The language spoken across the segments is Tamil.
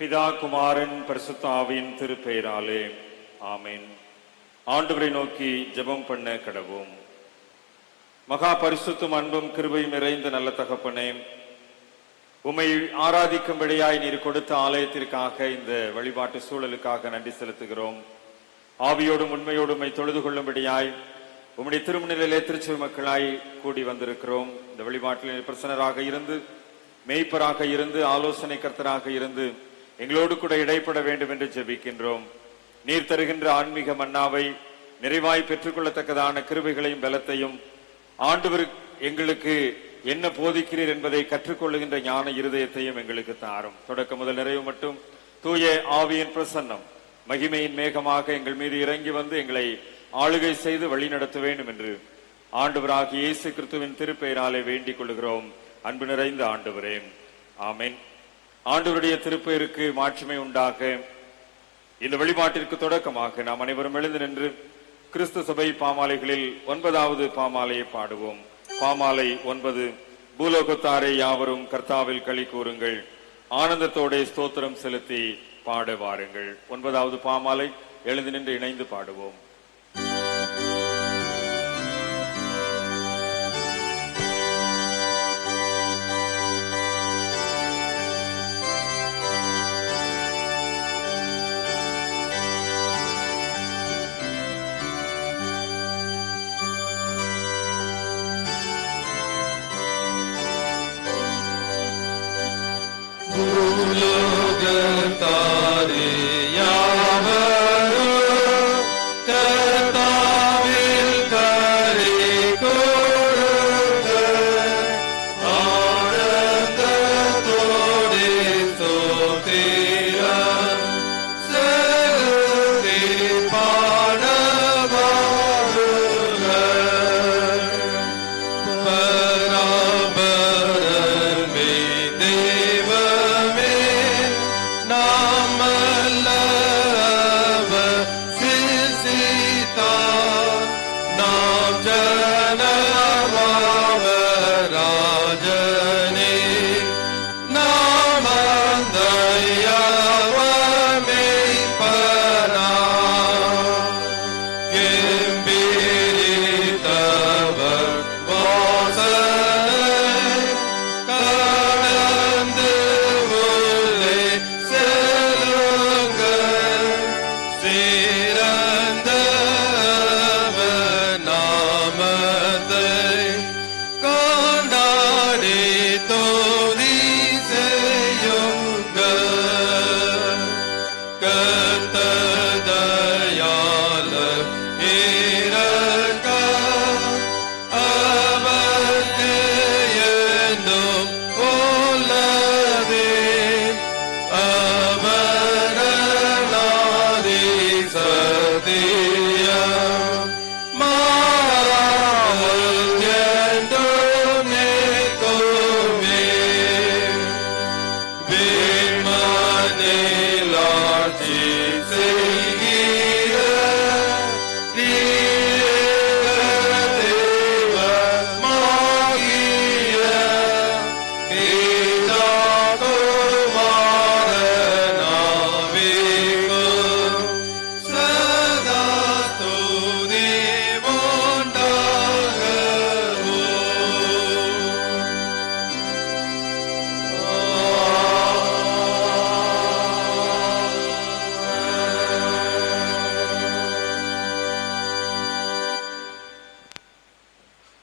பிதா குமாரன் பரிசுத்த ஆவியின் திருப்பெயராலே ஆமென். ஆண்டவரை நோக்கி ஜெபம் பண்ண கடவோம். மகா பரிசுத்தம் அன்பும் கிருபையும் நிறைந்த நல்ல தகப்பனே, உம்மை ஆராதிக்கும்படியாய் நீர் கொடுத்த ஆலயத்திற்காக, இந்த வழிபாட்டு சூழலுக்காக நன்றி செலுத்துகிறோம். ஆவியோடும் உண்மையோடும் உம்மை தொழுது கொள்ளும்படியாய் உம்முடைய திருமணிலே திருச்சபை மக்களாய் கூடி வந்திருக்கிறோம். இந்த வழிபாட்டில் பிரசன்னராக இருந்து, மேய்ப்பராக இருந்து, ஆலோசனை கர்த்தராக இருந்து எங்களோடு கூட இடைப்பட வேண்டும் என்று ஜெபிக்கின்றோம். நீர் தருகின்ற ஆன்மீக மன்னாவை நிறைவாய் பெற்றுக்கொள்ளத்தக்கதான கிருபைகளையும் பலத்தையும், ஆண்டவர் எங்களுக்கு என்ன போதிக்கிறீர் என்பதை கற்றுக்கொள்ளுகின்ற ஞான இருதயத்தையும் எங்களுக்கு தாரும். தொடக்க முதல் நிறைவு மட்டும் தூய ஆவியின் பிரசன்னம் மகிமையின் மேகமாக எங்கள் மீது இறங்கி வந்து எங்களை ஆளுகை செய்து வழி நடத்த வேண்டும் என்று ஆண்டவராகிய இயேசு கிறிஸ்துவின் திருப்பெயராலே வேண்டிக் கொள்கிறோம். அன்பு நிறைந்த ஆண்டவரே, ஆமென். ஆண்டவருடைய திருப்பெயருக்கு மாட்சிமை உண்டாக. இந்த வழிபாட்டிற்கு தொடக்கமாக நாம் அனைவரும் எழுந்து நின்று கிறிஸ்து சபை பாமாலைகளில் 9வது பாமாலையை பாடுவோம். பாமாலை 9. பூலோகத்தாரை யாவரும் கர்த்தாவில் களி கூறுங்கள், ஆனந்தத்தோட ஸ்தோத்திரம் செலுத்தி பாட வாருங்கள். 9வது பாமாலை எழுந்து நின்று இணைந்து பாடுவோம்.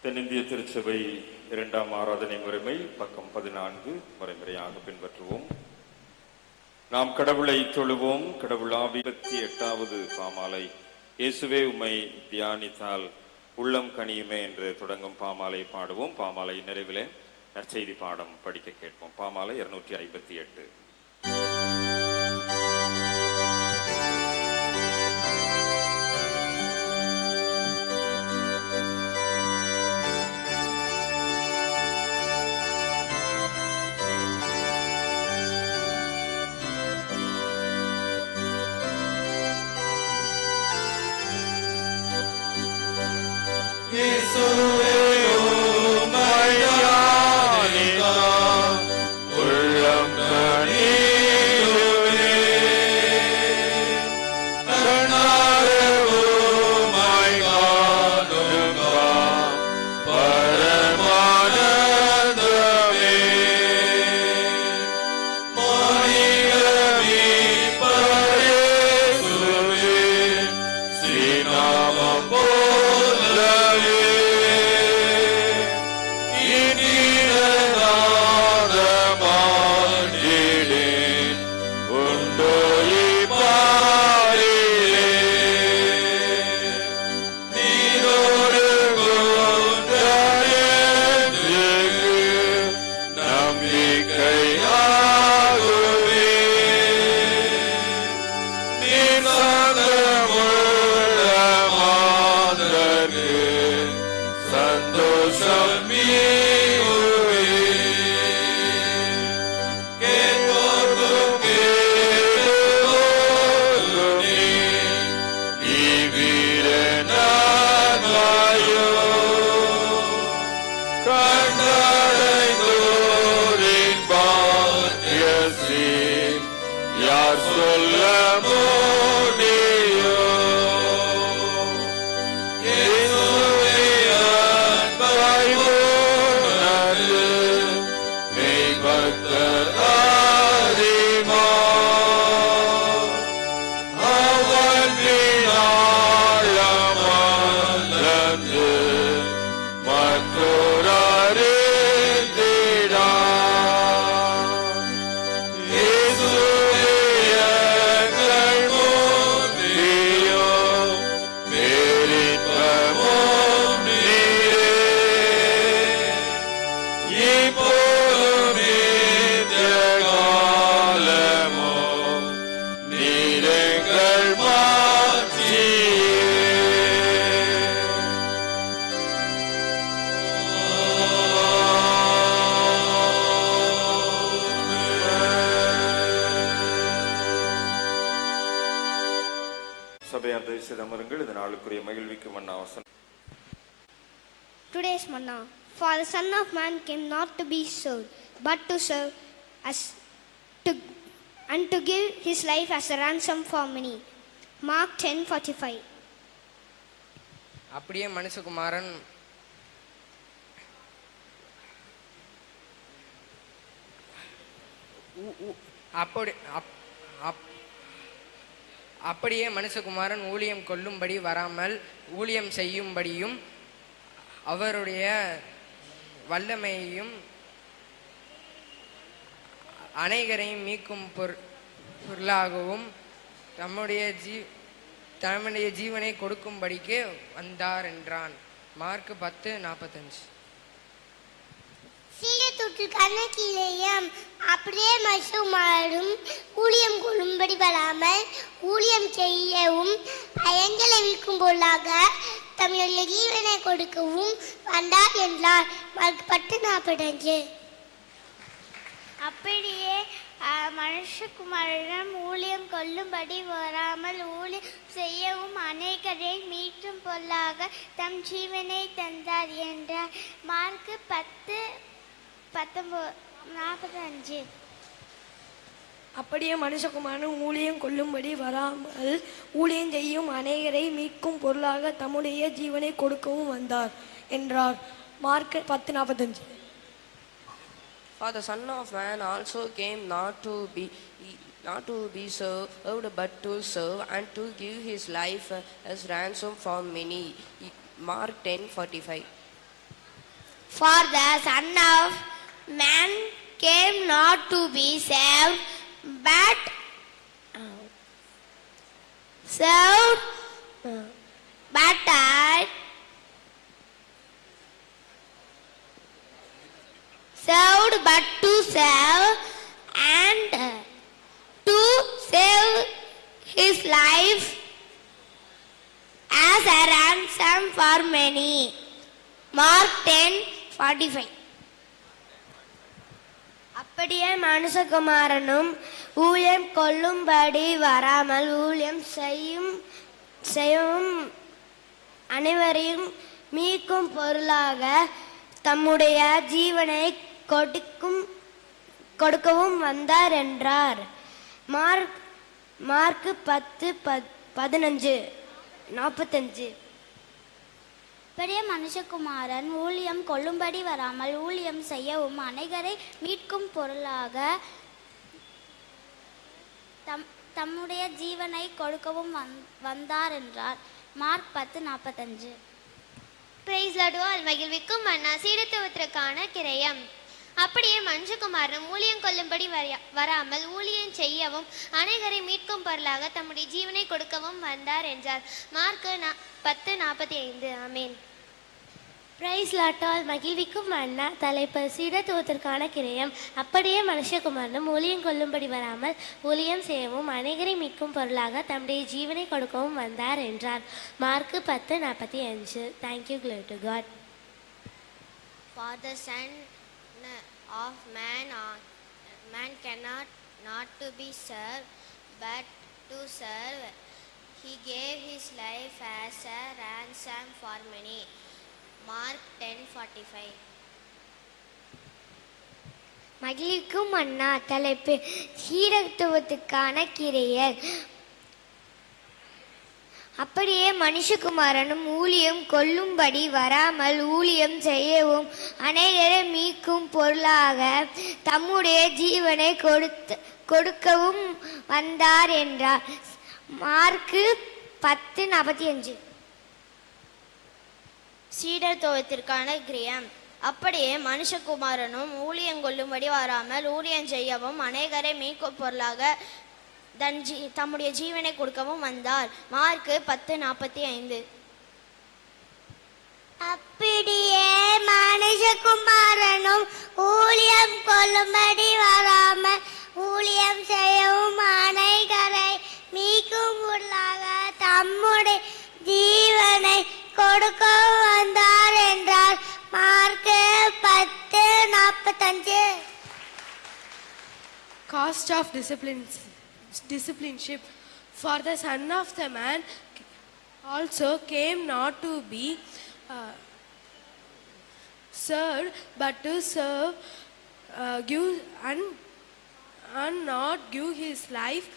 தென்னிந்திய திருச்சபை 2ஆம் ஆராதனை முறைமை பக்கம் 14 முறைமுறையாக பின்பற்றுவோம். நாம் கடவுளை தொழுவோம். கடவுள் ஆவி 28வது பாமாலை இயேசுவே உம்மை தியானித்தால் உள்ளம் கனியுமே என்று தொடங்கும் பாமாலை பாடுவோம். பாமாலை நிறைவிலே நற்செய்தி பாடம் படிக்க கேட்போம். பாமாலை 258. உள்ளம் கனி சொல்ல முடியும். இயேசுவே அன்பாய் உணர்ந்து மெய்பக்தர் ஆதிமான். அவன் வினாழமலர்ந்து மற்றோர் அறிந்திடான். இயேசுவே எங்கள் முந்தியும் பேரின்பமும் நீரே. இப்போதும் நித்திய காலமும் நீர் எங்கள் மாட்சியே. சபையார் தயவு செய்து அமருங்கள். இது நாளுக்குரிய மகிழ்விக்கு மன்னா வசனம். Today's manna. For the Son of Man came not to be served, but to serve us, and to give his life as a ransom for many. Mark 10:45. அப்படியே மனுஷகுமாரன் அப்படியே மனுஷகுமாரன் ஊழியம் கொள்ளும்படி வராமல் ஊழியம் செய்யும்படியும் அவருடைய வல்லமையையும் அனைவரையும் மீட்கும் பொருளாகவும் தம்முடைய ஜீவனை கொடுக்கும்படிக்கு வந்தார் என்றான். மார்க் 10:45. சீடத்தொற்றுக்கான கீழேயும் அப்படியே மனுஷகுமாரனும் ஊழியம் கொள்ளும்படி வராமல் ஊழியம் செய்யவும் பயங்களை விற்கும் பொருளாக தம்முடைய ஜீவனை கொடுக்கவும் வந்தார் என்றார். மார்க் 10:45. அப்படியே மனுஷகுமாரனும் ஊழியம் கொள்ளும்படி வராமல் ஊழியம் செய்யவும் அநேகரை மீட்கும் பொருளாக தம் ஜீவனை தந்தார் என்றார். மார்க் 10:45. அப்படியே மனுஷகுமாரனும் ஊழியம் கொள்ளும்படி வராமல் ஊழியம் செய்யும் அநேகரை மீட்கும் பொருளாக தம்முடைய ஜீவனை கொடுக்கவும் வந்தார் என்றார். Mark 10:45. For the Son of Man also came not to be served, but to serve, and to give his life as ransom for many. Mark 10:45. For the Son of Man came not to be saved, but served, but served, but to serve, and to save his life as a ransom for many. Mark 10:45. அப்படியே மனுஷகுமாரனும் ஊழியம் கொள்ளும்படி வராமல் ஊழியம் செய்யவும் அனைவரையும் மீட்கும் பொருளாக தம்முடைய ஜீவனை கொடுக்கவும் வந்தார் என்றார். மார்க் 10:45. அப்படியே மனுஷகுமாரன் ஊழியம் கொள்ளும்படி வராமல் ஊழியம் செய்யவும் அநேகரை மீட்கும் பொருளாக தம்முடைய ஜீவனை கொடுக்கவும் வந்தார் என்றார். மார்க் 10:45. Praise lord. மகிழ்விக்கும் மன்னா சீடத்துவத்திற்கான கிரயம். அப்படியே மனுஷகுமாரனும் ஊழியம் கொள்ளும்படி வராமல் ஊழியம் செய்யவும் அநேகரை மீட்கும் பொருளாக தம்முடைய ஜீவனை கொடுக்கவும் வந்தார் என்றார். மார்க் 10:45. ஆமீன். பிரைஸ் லாட்டால் மகிழ்விக்கும் மன்னா தலைப்பு சீடத்துவத்திற்கான கிரயம். அப்படியே மனுஷகுமாரனும் ஊழியம் கொள்ளும்படி வராமல் ஊழியம் செய்யவும் அநேகரை மீட்கும் பொருளாக தம்முடைய ஜீவனை கொடுக்கவும் வந்தார் என்றார். Mark 10:45. Thank you. Glory to God. For the Son of Man cannot not to be served, but to serve. He gave his life as a ransom for many. Mark 10:45. மகிழ்விக்கும் அண்ணா. தலைப்பு சீடத்துவத்துக்கான கிரியைகள். அப்படியே மனுஷகுமாரனும் ஊழியம் கொள்ளும்படி வராமல் ஊழியம் செய்யவும் அநேகரை மீட்கும் பொருளாக தம்முடைய ஜீவனை கொடுக்கவும் வந்தார் என்றார். மார்க்கு 10:45. சீடத்துவத்திற்கான கிரியம். அப்படியே மனுஷகுமாரனும் ஊழியம் கொள்ளும்படி வராமல் ஊழியம் செய்யவும் அநேகரை மீட்கும் பொருளாக தம்முடைய ஜீவனை கொடுக்கவும் வந்தார். மார்க்கு 10:45. அப்படியே மனுஷகுமாரனும் ஊழியம் கொள்ளும்படி வராமல் ஊழியம் செய்யவும் அநேகரை மீட்கும் பொருளாக தம்முடைய ஜீவனை கொடுக்கவும் வந்தார் என்றார். Mark 10:45. Cost of discipleship. For the Son of the Man also came not to be served, but to serve, give and not give his life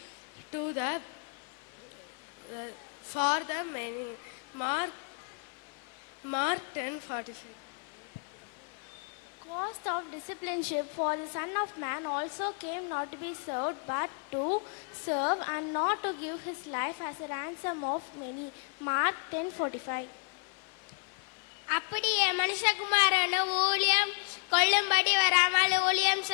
to the for the many. Mark 10:45. Cost of discipleship. For the Son of Man also came not to be served, but to serve, and not to give his life as a ransom of many. Mark 10:45. அப்படியே மனுஷகுமாரனும் ஊழியம் கொள்ளும்படி வராமல் ஊழியம்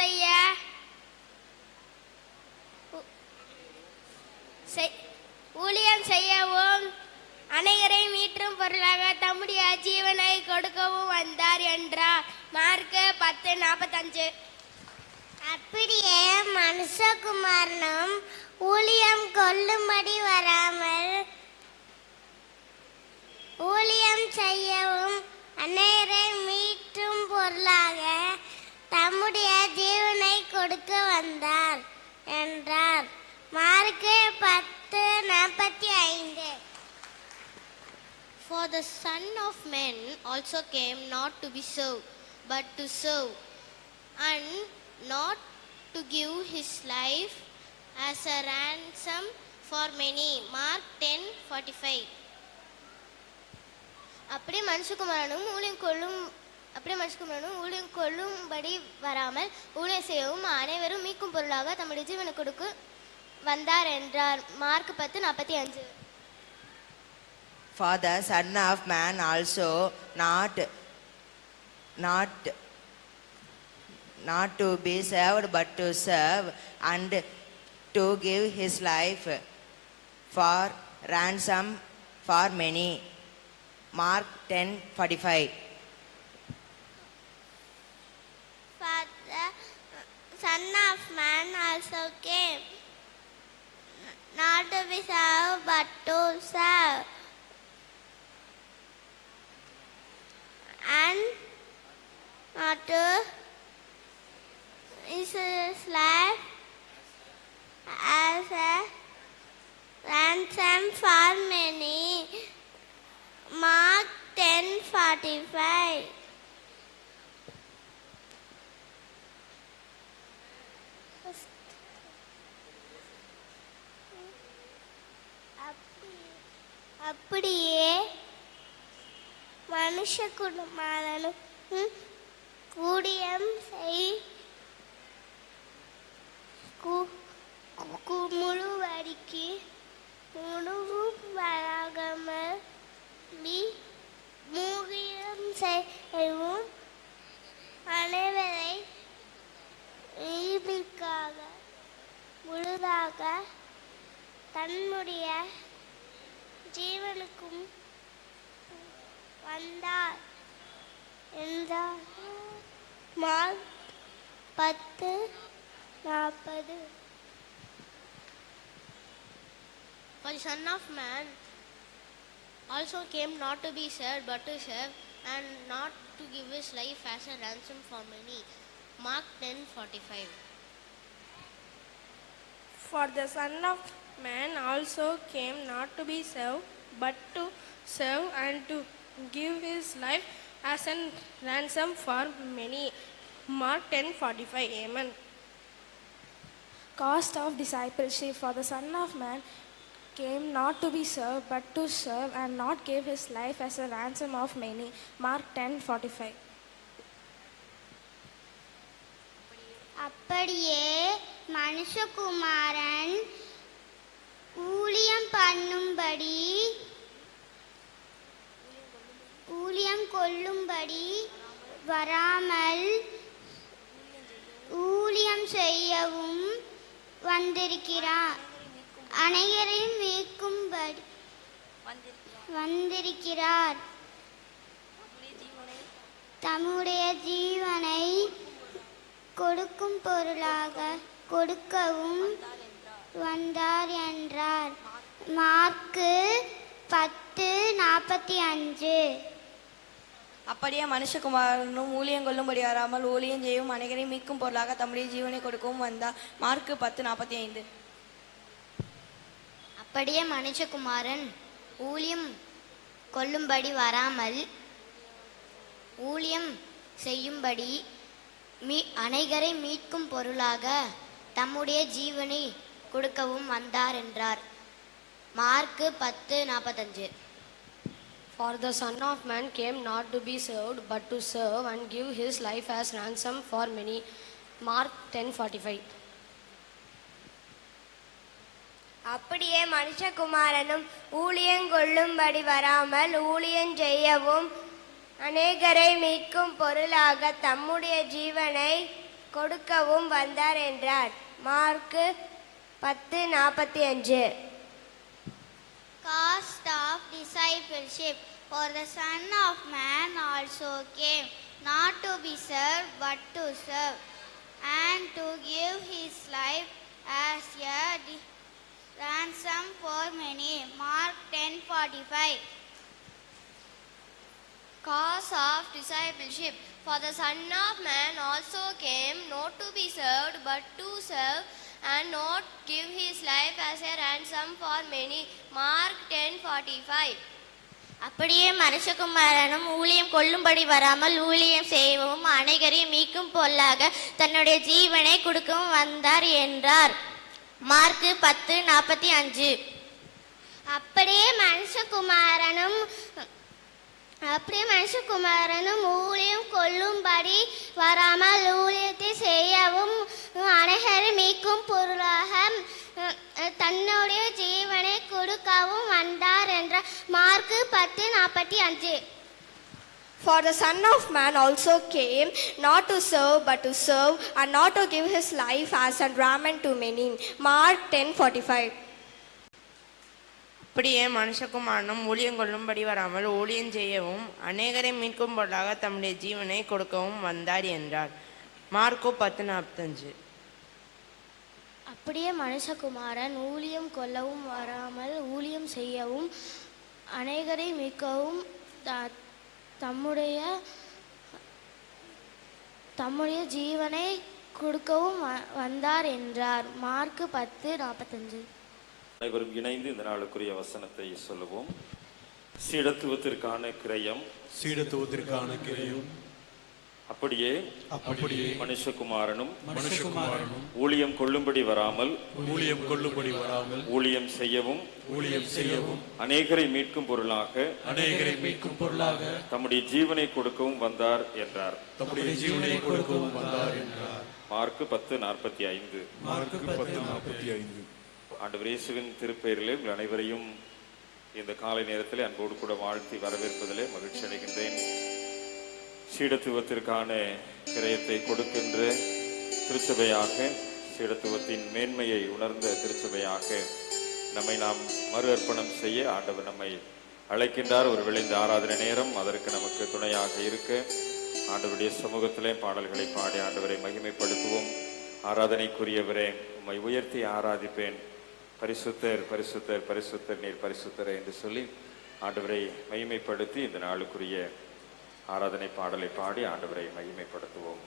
செய்யவும் அநேகரை மீட்டும் பொருளாக தம்முடைய ஜீவனை கொடுக்கவும் வந்தார் என்றார். மார்க்கு 10:45. அப்படியே மனுஷகுமாரனும் ஊழியம் கொள்ளும்படி வராமல் ஊழியம் செய்யவும் அநேகரை மீட்டும் பொருளாக தம்முடைய ஜீவனை கொடுக்க வந்தார் என்றார். Mark 10:45. For the Son of Man also came not to be served, but to serve, and not to give his life as a ransom for many. Mark 10:45. அப்படியே மனுஷகுமாரனும் ஊழியம் கொள்ளும்படி வராமல் ஊழியம் செய்யவும் அனைவரும் மீட்கும் பொருளாக தம்முடைய ஜீவனை கொடுக்க வந்தார் என்றார். Mark 10:45. For the Son of Man also not to be served, but to serve, and to give his life for ransom for many. Mark 10:45. For the Son of Man also came not to be served, but to serve, and not to his life as a ransom for many. Mark 10:45. அப்படியே மனுஷகுமாரனும் ஊழியம் முழுவடிக்கு வராமல் ஊழியம் செய்யவும் அனைவரை ஈபிற்காக முழுதாக தன்னுடைய ஜீவனுக்கும் வந்தார் என்றார். Mark 10:40. For the Son of Man also came not to be served, but to serve, and not to give his life as a ransom for many. Mark 10:45. For the Son of Man also came not to be served, but to serve, and to give his life as a ransom for many. Mark 10:45. Amen. Cost of discipleship. For the Son of Man came not to be served, but to serve, and not give his life as a ransom of many. Mark 10:45. அப்படியே மனுஷகுமாரன் ஊழியம் கொள்ளும்படி வராமல் ஊழியம் செய்யவும் வந்திருக்கிறார். அனைவரையும் மீட்கும்படி வந்திருக்கிறார். தம்முடைய ஜீவனை கொடுக்கவும் வந்தார் என்றார். மார்க்கு 10:45. அப்படியே மனுஷகுமாரனும் ஊழியம் கொள்ளும்படி வராமல் ஊழியம் செய்யவும் அனைவரையும் மீட்கும் பொருளாக தம்முடைய ஜீவனை கொடுக்கவும் வந்தார். மார்க்கு 10:45. அப்படியே மனுஷகுமாரன் ஊழியம் கொள்ளும்படி வராமல் ஊழியம் செய்யும்படி அனைவரை மீட்கும் பொருளாக தம்முடைய ஜீவனை கொடுக்கவும் வந்தார் என்றார். Mark 10:45. For the Son of Man came not to be served, but to serve and give his life as ransom for many. Mark 10:45. அப்படியே மனுஷகுமாரனும் ஊழியம் கொள்ளும்படி வராமல் ஊழியம் செய்யவும் அநேகரை மீட்கும் பொருளாக தம்முடைய ஜீவனை கொடுக்கவும் வந்தார் என்றார். Mark 10:45. Cost of discipleship. For the Son of Man also came not to be served, but to serve, and to give his life as a ransom for many. Mark 10:45. Cause of discipleship. For the Son of Man also came not to be served, but to serve, and not give his life as a ransom for many. Mark 10:45. அப்படியே மனுஷகுமாரனும் ஊழியம் கொள்ளும்படி வராமல் ஊழியம் செய்யவும் அனைவரையும் மீட்கும் பொருளாக தன்னுடைய ஜீவனை கொடுக்கவும் வந்தார் என்றார். மார்க்கு 10:45. அப்படியே மனுஷகுமாரனும் ஊழியம் கொள்ளும்படி வராமல் ஊழியத்தை செய்யவும் அனைவரை மீட்கும் பொருளாக தன்னுடைய ஜீவனை கொடுக்கவும் வந்தார் என்ற mark 10:45. For the Son of Man also came not to serve, but to serve, and not to give his life as a ransom to many. Mark 10:45. அப்படியே மனுஷகுமாரனும் ஊழியம் கொள்ளும்படி வராமல் ஊழியம் செய்யவும் அநேகரை மீட்கும் பொருளாக தம்முடைய ஜீவனை கொடுக்கவும் வந்தார் என்றார். மார்க்கு 10:45. அப்படியே மனுஷகுமாரன் ஊழியம் கொள்ளவும் வராமல் ஊழியம் செய்யவும் அநேகரை மீட்கவும் தம்முடைய ஜீவனை கொடுக்கவும் வந்தார் என்றார். மார்க்கு 10:45. அனைவரும் இணைந்து இந்த நாளுக்குரிய வசனத்தை சொல்லுவோம். சீடத்துவத்திற்கான கிரயம். அப்படியே மனுஷகுமாரனும் ஊழியம் கொள்ளும்படி வராமல் ஊழியம் செய்யவும் அநேகரை மீட்கும் பொருளாக தம்முடைய ஜீவனை கொடுக்கவும் வந்தார் என்றார். மார்க்கு 10:45. ஆண்டவர் இயேசுவின் திருப்பெயரிலே உங்கள் அனைவரையும் இந்த காலை நேரத்திலே அன்போடு கூட வாழ்த்தி வரவேற்பதிலே மகிழ்ச்சி அடைகின்றேன். சீடத்துவத்திற்கான கிரயத்தை கொடுக்கின்ற திருச்சபையாக, சீடத்துவத்தின் மேன்மையை உணர்ந்த திருச்சபையாக நம்மை நாம் மறு அர்ப்பணம் செய்ய ஆண்டவர் நம்மை அழைக்கின்றார். ஒரு விளைந்த ஆராதனை நேரம் அதற்கு நமக்கு துணையாக இருக்க ஆண்டவருடைய சமூகத்திலே பாடல்களை பாடி ஆண்டவரை மகிமைப்படுத்துவோம். ஆராதனைக்குரியவரே, உம்மை உயர்த்தி ஆராதிப்பேன். பரிசுத்தர் பரிசுத்தர் பரிசுத்தர் நீர் பரிசுத்தர் என்று சொல்லி ஆண்டவரை மகிமைப்படுத்தி இந்த நாளுக்குரிய ஆராதனை பாடலை பாடி ஆண்டவரை மகிமைப்படுத்துவோம்.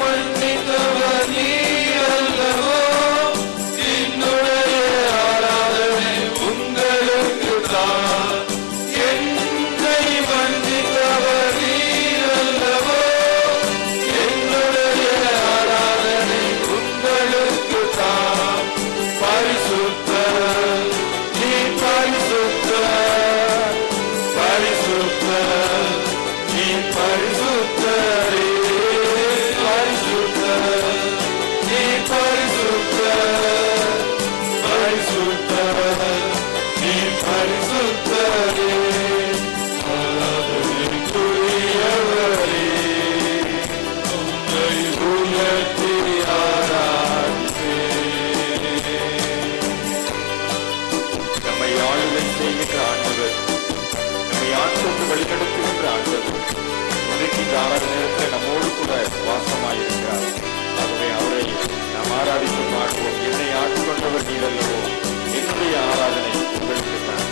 மன்னித்தவர் நீர் அல்லவோ, என்னுடைய ஆராதனை உங்களுக்கு தான். என்னை மன்னித்தவர் நீர் அல்லவோ, என்னுடைய ஆராதனை உங்களுக்கு தான். பரிசுத்தர் நீ பரிசுத்தர், பரிசுத்தர் நீ பரிசுத்தரே, பரிசுத்தர் நீ பரிசுத்தர், பரிசுத்தர் நீ பரிசுத்தரே. ஆராதனைக்குரியவரே, உம்மை உயர்த்தி ஆராதிப்பேன். நம்மை ஆளுகை செய்கின்ற ஆண்டவர், நம்மை ஆட்கொண்டு வழிநடத்துகின்ற ஆண்டவர் இன்றைக்கு இந்த ஆராதனை நேரத்தில் நம்மோடு கூட வாசமாயிருக்கிறார். ஆகவே அவரை நாம் ஆராதித்து பாடுவோம். என்னை ஆட்கொண்டவர் நீர் அல்லவோ, என்னுடைய ஆராதனை உங்களுக்கு தான்.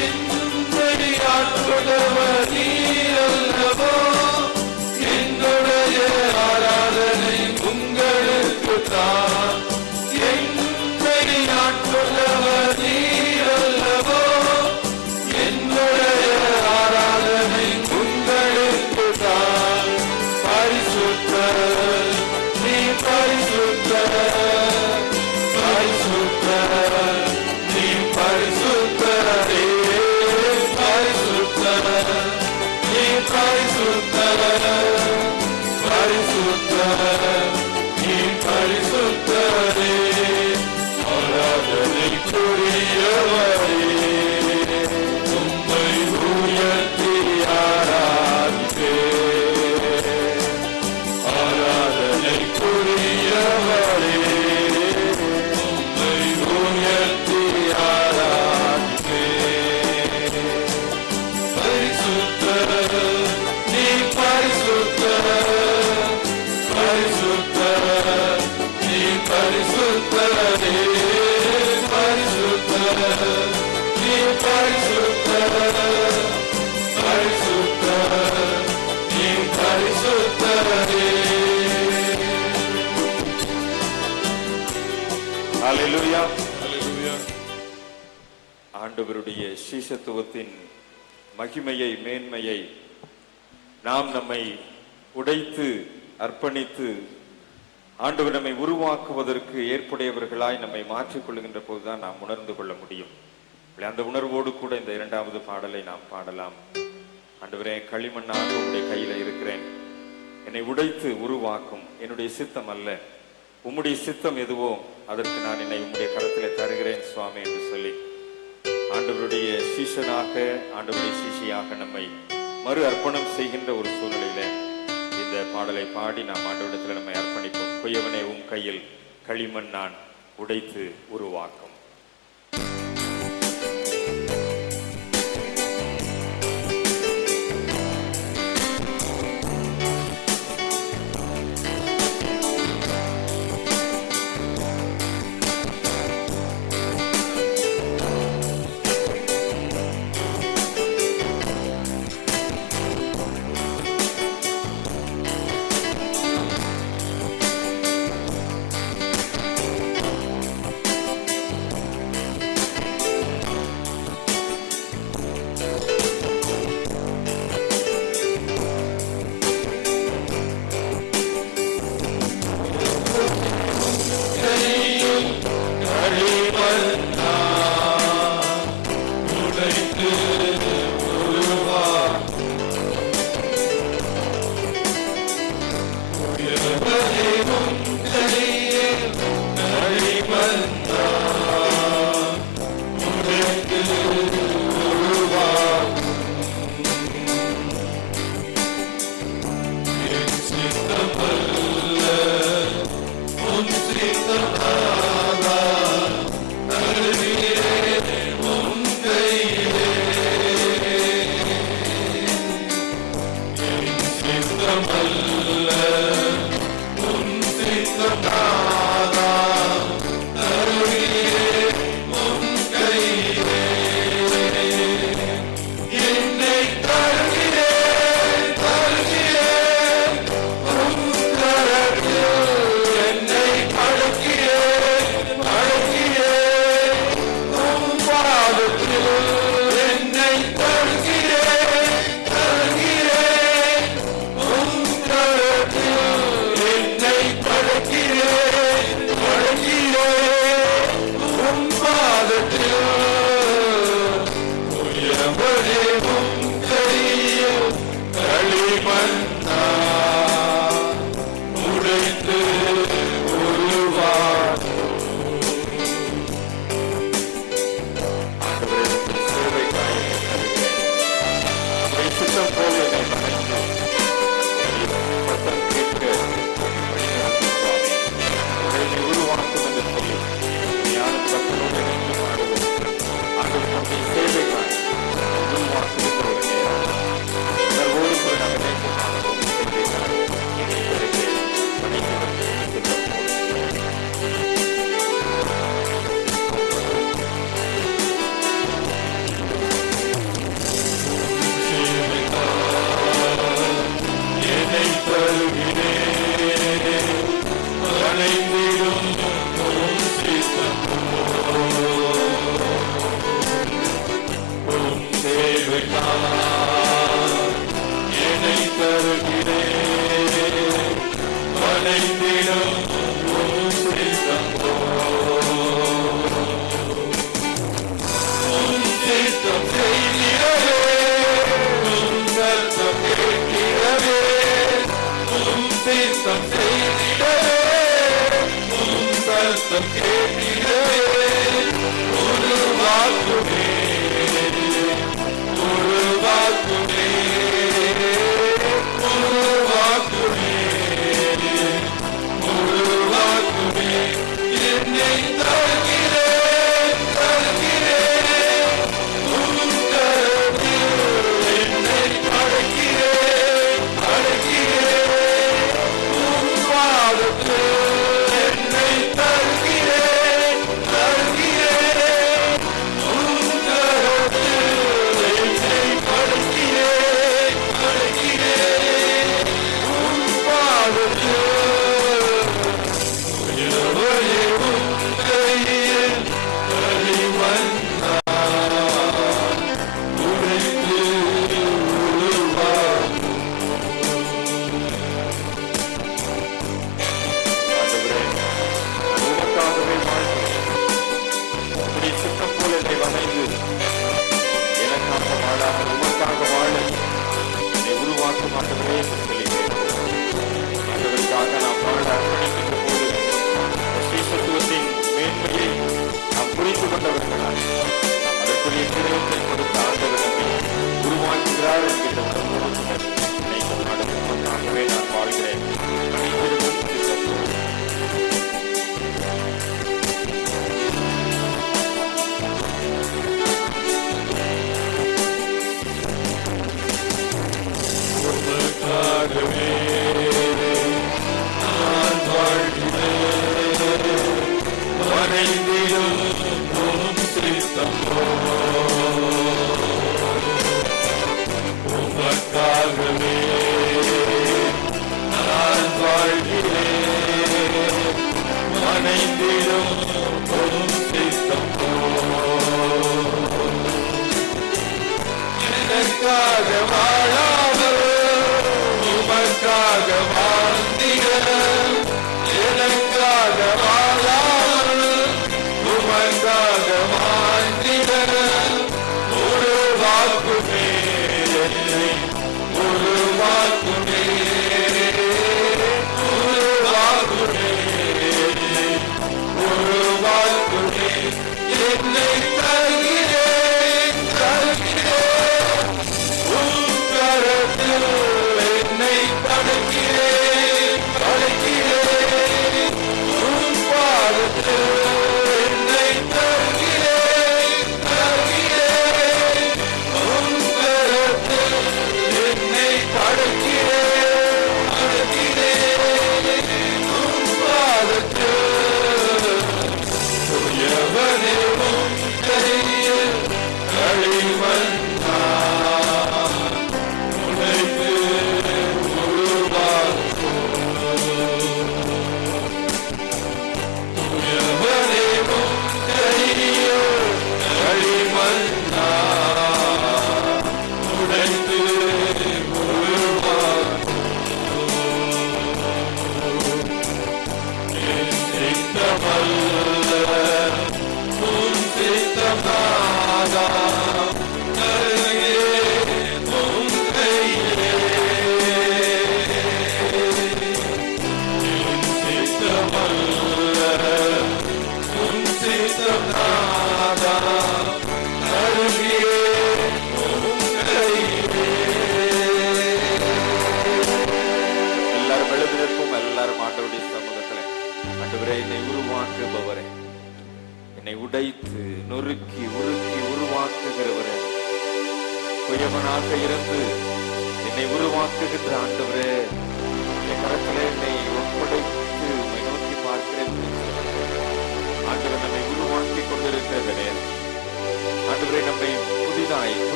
என்னை ஆட்கொண்டவர் நீர் அல்லவோ, என்னுடைய ஆராதனை உங்களுக்கு தான். என்னை ஆட்கொண்டவர் நீர் அல்லவோ, என்னுடைய ஆராதனை உங்களுக்கு தான். பரிசுத்தர் நீ பரிசுத்தர், பரிசுத்தர் நீ பரிசுத்தரே, பரிசுத்தர் நீ பரிசுத்தர், பரிசுத்தர் நீ பரிசுத்தரே. ஆராதனைக்குரியவரே, உம்மை உயர்த்தி ஆராதிப்பேன். ஆராதனைக்குரியவரே, உம்மை உயர்த்தி ஆராதிப்பேன். பரிசுத்தர் நீ பரிசுத்தர், பரிசுத்தர் நீ பரிசுத்தரே, பரிசுத்தர் நீ பரிசுத்தர், பரிசுத்தர் நீ பரிசுத்தரே. ஹல்லேலூயா. ஆண்டவருடைய சீஷத்துவத்தின் மகிமையை, மேன்மையை நாம் நம்மை உடைத்து அர்ப்பணித்து ஆண்டவர் நம்மை உருவாக்குவதற்கு ஏற்புடையவர்களாய் நம்மை மாற்றிக்கொள்கின்ற போதுதான் நாம் உணர்ந்து கொள்ள முடியும். அந்த உணர்வோடு கூட இந்த இரண்டாவது பாடலை நாம் பாடலாம். ஆண்டவரே, களிமண்ணாக உம்முடைய கையில இருக்கிறேன், என்னை உடைத்து உருவாக்கும். என்னுடைய சித்தம் அல்ல, உம்முடைய சித்தம் எதுவோ அதற்கு நான் என்னை உம்முடைய கரத்திலே தருகிறேன் சுவாமி என்று சொல்லி ஆண்டவருடைய சீஷனாக, ஆண்டவருடைய சீஷியாக நம்மை மறு அர்ப்பணம் செய்கின்ற ஒரு சூழ்நிலையில இந்த பாடலை பாடி நாம் ஆண்டவரிடத்தில் நம்மை அர்ப்பணிப்போம். குயவனே, உம் கையில் களிமண் நான் உடைத்து உருவாக்கும்.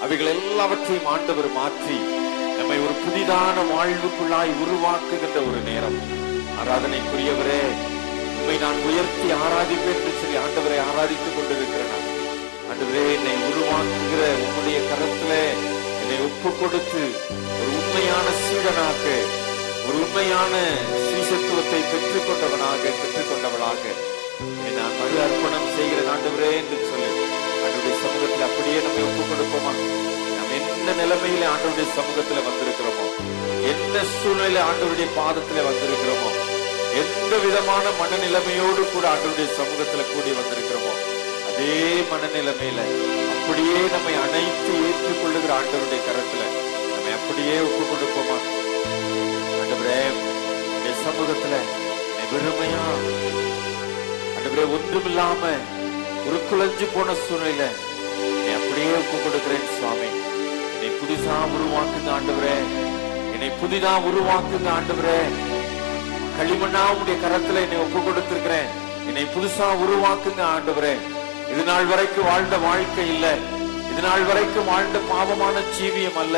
அவைகள் எல்லாவற்றையும் ஆண்டவர் மாற்றி நம்மை ஒரு புதிதான வாழ்வுக்குள்ளாய் உருவாக்குகின்ற ஒரு நேரம். ஆராதனைக்குரியவரே, உண்மை நான் உயர்த்தி ஆராதிப்பேன் என்று சொல்லி ஆண்டவரை ஆராதித்துக் கொண்டிருக்கிறேன். ஆண்டவரே, என்னை உருவாக்குகிற உங்களுடைய கரத்திலே என்னை ஒப்பு கொடுத்து ஒரு உண்மையான சீடனாக, ஒரு உண்மையான சீசத்துவத்தை பெற்றுக்கொண்டவளாக நான் மறு அர்ப்பணம் செய்கிற ஆண்டவரே என்று சொல்லி ஆண்டவருடைய சமூகத்தில் அப்படியே நம்ம ஒப்பு கொடுப்போமா? நாம் என்ன நிலைமையில ஆண்டவருடைய சமூகத்துல வந்திருக்கிறோமோ, என்ன சூழ்நிலை ஆண்டவருடைய பாதத்துல வந்திருக்கிறோமோ, எந்த விதமான மனநிலைமையோடு கூட ஆண்டவருடைய சமூகத்துல கூடி வந்திருக்கிறோமோ, அதே மனநிலைமையில அப்படியே நம்மை அனைத்து ஏற்றுக்கொள்ளுகிற ஆண்டவருடைய கரத்துல நம்மை அப்படியே ஒப்பு கொடுப்போமா? ஆண்டவரே, இந்த சமூகத்துல வெறுமையா ஆண்டவரே ஒன்றுமில்லாம ஒரு குலைஞ்சு போன சூழ்நிலையில என்னை அப்படியே ஒப்பு கொடுக்கிறேன் சுவாமி. என்னை புதிதா உருவாக்குங்க ஆண்டவரே, என்னை புதிதா உருவாக்குங்க ஆண்டவரே. களிமண்ணா உடைய கரத்துல என்னை ஒப்பு கொடுத்திருக்கிறேன். என்னை புதுசா உருவாக்குங்க ஆண்டவரே. இது நாள் வரைக்கும் வாழ்ந்த வாழ்க்கை இல்ல, இது நாள் வரைக்கும் வாழ்ந்த பாவமான ஜீவியம் அல்ல,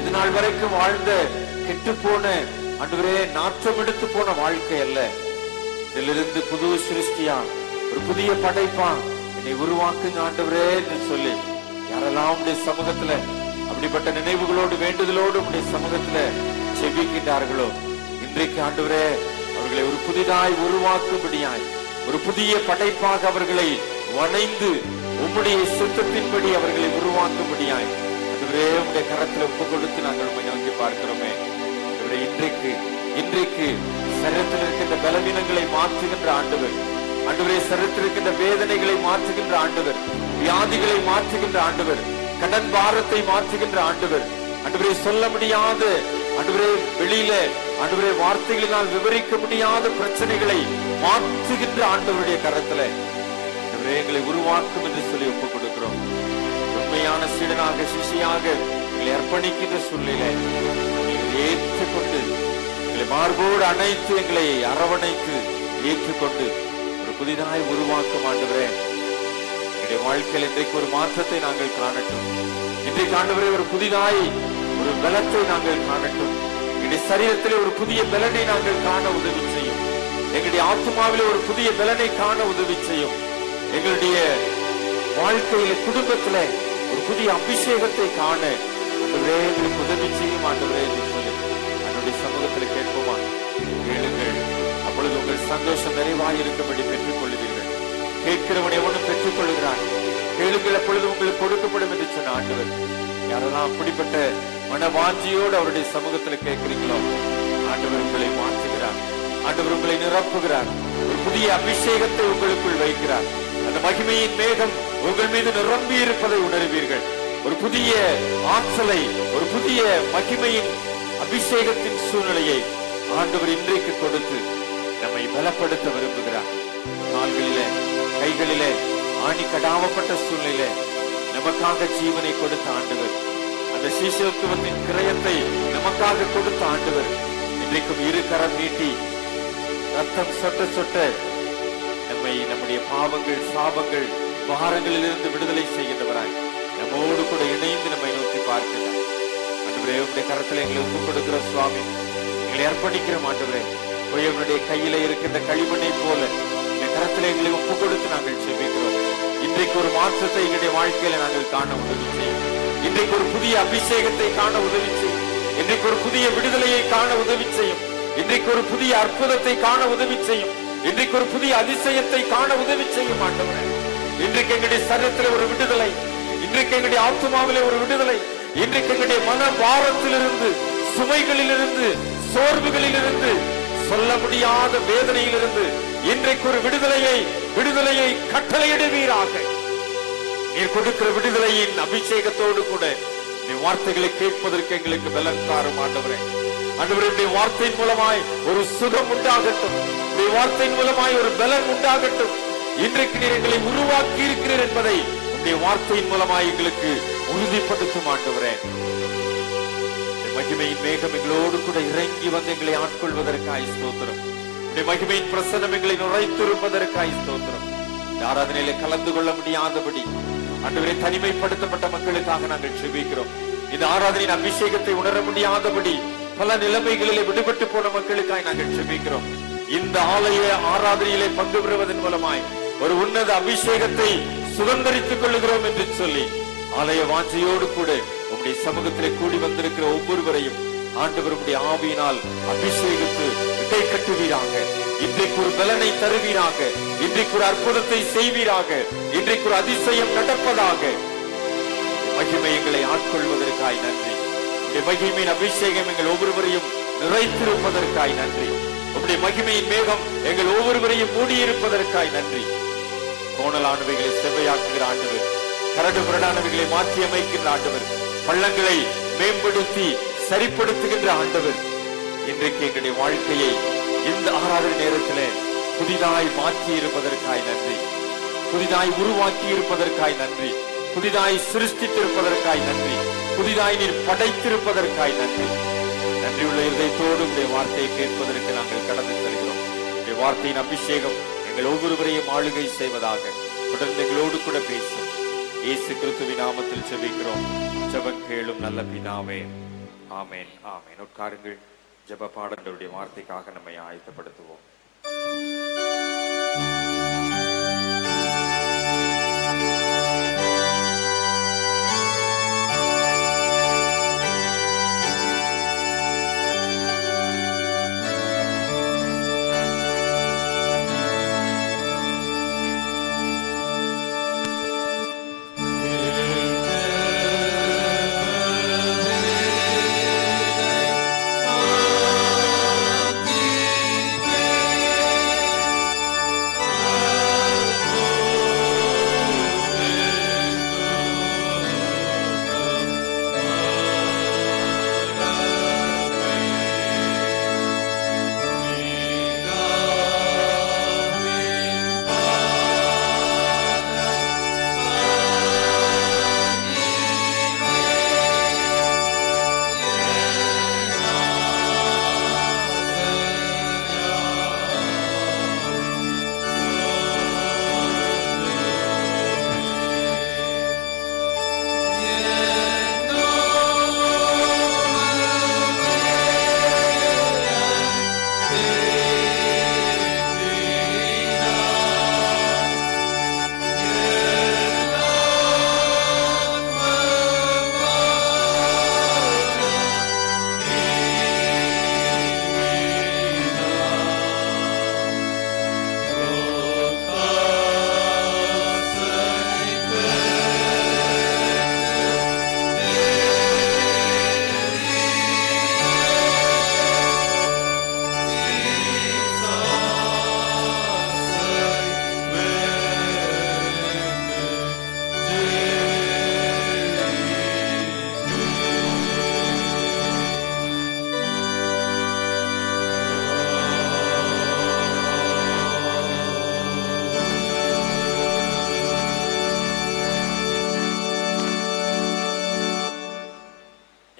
இது நாள் வரைக்கும் வாழ்ந்த கெட்டு போன ஆண்டவரே நாற்றம் எடுத்து போன வாழ்க்கை அல்ல. இதிலிருந்து புது சிருஷ்டியா, ஒரு புதிய படைப்பா என்னை உருவாக்குங்க ஆண்டவரே என்று சொல்லி யாரெல்லாம் உடைய சமூகத்துல அப்படிப்பட்ட நினைவுகளோடு வேண்டுதலோடு உடைய சமூகத்துல செபிக்கின்றார்களோ, இன்றைக்கு ஆண்டவரே அவர்களை ஒரு புதிதாய் உருவாக்கும்படியாய், ஒரு புதிய படைப்பாக அவர்களை வணைந்து உம்முடைய சித்தத்தின்படி அவர்களை உருவாக்கும்படியாய் ஆண்டவரே உடைய கரத்துல ஒப்பு கொடுத்து நாங்கள் உம்மை நோக்கி பார்க்கிறோமே. இன்றைக்கு சரீரத்தில் இருக்கின்ற பலவீனங்களை மாற்றுகின்ற ஆண்டவர், ஆண்டவரே சரீரத்தில் இருக்கின்ற வேதனைகளை மாற்றுகின்ற ஆண்டவர், வியாதிகளை மாற்றுகின்ற ஆண்டவர், கடன் பாரத்தை மாற்றுகின்ற ஆண்டவர், ஆண்டவரே சொல்ல முடியாத ஆண்டவரே வெளியில ஆண்டவரே வார்த்தைகளினால் விவரிக்க முடியாத பிரச்சனைகளை மாற்றுகின்ற ஆண்டவருடைய கரத்துல ஆண்டவரே எங்களை உருவாக்கும் என்று சொல்லி ஒப்புக் கொடுக்கிறோம். உண்மையான சீடனாக சிஷியாக எங்களை அர்ப்பணிக்கின்ற சூழ்நிலை ஏற்றுக்கொண்டு எங்களை மார்போடு அணைத்து எங்களை அரவணைத்து ஏற்றுக்கொண்டு ஒரு புதிதாய் உருவாக்கும் ஆண்டவரே. எங்களுடைய வாழ்க்கையில் இன்றைக்கு ஒரு மாற்றத்தை நாங்கள் காணட்டும். இன்றைக்கு ஆண்டவரே ஒரு புதிதாய் ஒரு பலத்தை நாங்கள் காணட்டும். எங்களுடைய சரீரத்திலே ஒரு புதிய பலனை நாங்கள் காண உதவி செய்யும். எங்களுடைய ஆத்மாவிலே ஒரு புதிய பலனை காண உதவி செய்யும். எங்களுடைய வாழ்க்கையில குடும்பத்திலே ஒரு புதிய அபிஷேகத்தை காண ஆண்டவரே எங்களுக்கு உதவி செய்யும் ஆண்டவரே என்று சொல்லி என்னுடைய சமூகத்தில் கேட்போமா? கேளுங்கள், அப்பொழுது உங்கள் சந்தோஷம் நிறைவாய் இருக்கும்படி பெற்றுக் கொள்ளுவீர்கள். கேட்கிறவன் எவனும் பெற்றுக் கொள்கிறான். கேளுங்கள், அப்பொழுது உங்களுக்கு கொடுக்கப்படும் என்று சொன்ன ஆண்டவர். யாரெல்லாம் அப்படிப்பட்ட மனவாஞ்சியோடு அவருடைய சமூகத்தில் கேட்கிறீங்களோ, ஆண்டவர் உங்களை மாற்றுகிறார், ஆண்டவர் உங்களை நிரப்புகிறார், ஒரு புதிய அபிஷேகத்தை உங்களுக்குள் வைக்கிறார். அந்த மகிமையின் மேகம் உங்கள் மீது நிரம்பி இருப்பதை உணர்வீர்கள். ஒரு புதிய ஆற்றலை, ஒரு புதிய மகிமையின் அபிஷேகத்தின் சூழ்நிலையை ஆண்டவர் இன்றைக்கு கொடுத்து நம்மை பலப்படுத்த விரும்புகிறார். கால்களிலே கைகளிலே ஆணி கடாவப்பட்ட சூழ்நிலை நமக்காக ஜீவனை கொடுத்த ஆண்டவர், அந்த சீசத்துவத்தின் கிரயத்தை நமக்காக கொடுத்த ஆண்டவர் இன்றைக்கும் இரு கரம் நீட்டி ரத்தம் சொட்ட சொட்ட நம்மை நம்முடைய பாவங்கள் சாபங்கள் பாரங்களில் இருந்து விடுதலை செய்கின்றவராய் நம்மோடு கூட இணைந்து நம்மை நோக்கி பார்க்கிறார். ஆண்டவரே உடைய கரத்தில் எங்களை ஒப்புக் கொடுக்கிற சுவாமி, எங்களை அர்ப்பணிக்கிறோம் ஆண்டவரே. உங்களுடைய கையில இருக்கின்ற களிமண்ணை போல இந்த கரத்தில் எங்களை ஒப்புக் கொடுத்து நாங்கள் செபிக்கிறோம். இன்றைக்கு ஒரு மாற்றத்தை எங்களுடைய வாழ்க்கையில நாங்கள் காண உதவி செய்யும். இன்றைக்கு ஒரு புதிய அபிஷேகத்தை காண உதவி செய்யும். இன்றைக்கு ஒரு புதிய விடுதலையை காண உதவி செய்யும். இன்றைக்கு ஒரு புதிய அற்புதத்தை காண உதவி செய்யும். இன்றைக்கு ஒரு புதிய அதிசயத்தை காண உதவி செய்யும் ஆண்டவரே. இன்றைக்கு எங்களுடைய சரீரத்தில் ஒரு விடுதலை, இன்றைக்கு எங்களுடைய ஆத்மாவிலே ஒரு விடுதலை, இன்றைக்கு எங்களுடைய மன பாரத்திலிருந்து, சுமைகளிலிருந்து, சோர்வுகளிலிருந்து, சொல்ல முடியாத வேதனையிலிருந்து இன்றைக்கு ஒரு விடுதலையை கட்டளையிடுவீராக. நீர் கொடுக்கிற விடுதலையின் அபிஷேகத்தோடு கூட நீ வார்த்தைகளை கேட்பதற்கு எங்களுக்கு பலன் தாரும் ஆண்டவரே. ஆண்டவருடைய வார்த்தையின் மூலமாய் ஒரு சுகம் உண்டாகட்டும், வார்த்தையின் மூலமாய் ஒரு பலன் உண்டாகட்டும். இன்றைக்கு நீர் எங்களை உருவாக்கி இருக்கிறீர் என்பதை உடைய வார்த்தையின் மூலமாய் எங்களுக்கு உறுதிப்படுத்தும் ஆண்டவரே. மகிமையின் மேகம் எங்களோடு கூட இறங்கி வந்து எங்களை ஆட்கொள்வதற்காய் ஸ்தோத்திரம். உடைய மகிமையின் பிரசன்னம் எங்களை நுழைத்திருப்பதற்காய் ஸ்தோத்திரம். ஆராதனையில கலந்து கொள்ள முடியாதபடி ஆண்டவரே தனிமைப்படுத்தப்பட்ட மக்களுக்காக நாங்கள் செபிக்கிறோம். இந்த ஆராதனையின் அபிஷேகத்தை உணர முடியாதபடி பல நிலைமைகளிலே விடுபட்டு போன மக்களுக்காய் நாங்கள் ஜெபிக்கிறோம். இந்த ஆலய ஆராதனையிலே பங்கு பெறுவதன் மூலமாய் ஒரு உன்னத அபிஷேகத்தை சுதந்திரித்துக் கொள்ளுகிறோம் என்று சொல்லி ஆலய வாஞ்சையோடு கூட உங்களுடைய சமூகத்திலே கூடி வந்திருக்கிற ஒவ்வொருவரையும் ஆண்டவருடைய ஆவியினால் அபிஷேகத்து இடை கட்டுவீராக. இன்றைக்கு ஒரு பலனை தருவீராக. இன்றைக்கு ஒரு அற்புதத்தை செய்வீராக. இன்றைக்கு ஒரு அதிசயம் நடப்பதாக. மகிமை எங்களை ஆட்கொள்வதற்காய் நன்றி. மகிமையின் அபிஷேகம் எங்கள் ஒவ்வொருவரையும் நிறைத்திருப்பதற்காய் நன்றி. உங்களுடைய மகிமையின் மேகம் எங்கள் ஒவ்வொருவரையும் மூடியிருப்பதற்காய் நன்றி. கோணலானவைகளை செவ்வையாக்குகிற ஆண்டவர், கரடு முரடானவைகளை மாற்றி அமைக்கின்ற ஆண்டவர், பள்ளங்களை மேம்படுத்தி சரிப்படுத்துகின்ற ஆண்டவர், இன்றைக்கு எங்களுடைய வாழ்க்கையை இந்த ஆராதனை நேரத்திலே புதிதாய் மாற்றி இருப்பதற்காய் நன்றி. புதிதாய் உருவாக்கி இருப்பதற்காய் நன்றி. புதிதாய் சிருஷ்டித்திருப்பதற்காய் நன்றி. புதிதாய் நீர் படைத்திருப்பதற்காய் நன்றி. நன்றியுள்ள இதயத்தோடு உடைய வார்த்தையை கேட்பதற்கு நாங்கள் கடந்து செல்கிறோம். உடைய வார்த்தையின் அபிஷேகம் எங்கள் ஒவ்வொருவரையும் ஆளுகை செய்வதாக. தொடர்ந்து எங்களோடு கூட பேசும் இயேசு கிறிஸ்துவின் நாமத்தில் ஜெபிக்கிறோம். ஜெபம் கேளும் நல்ல பிதாவே. ஆமென், ஆமென். உட்காருங்கள். ஜெப பாடலுடைய வார்த்தைக்காக நம்மை ஆயத்தப்படுத்துவோம்.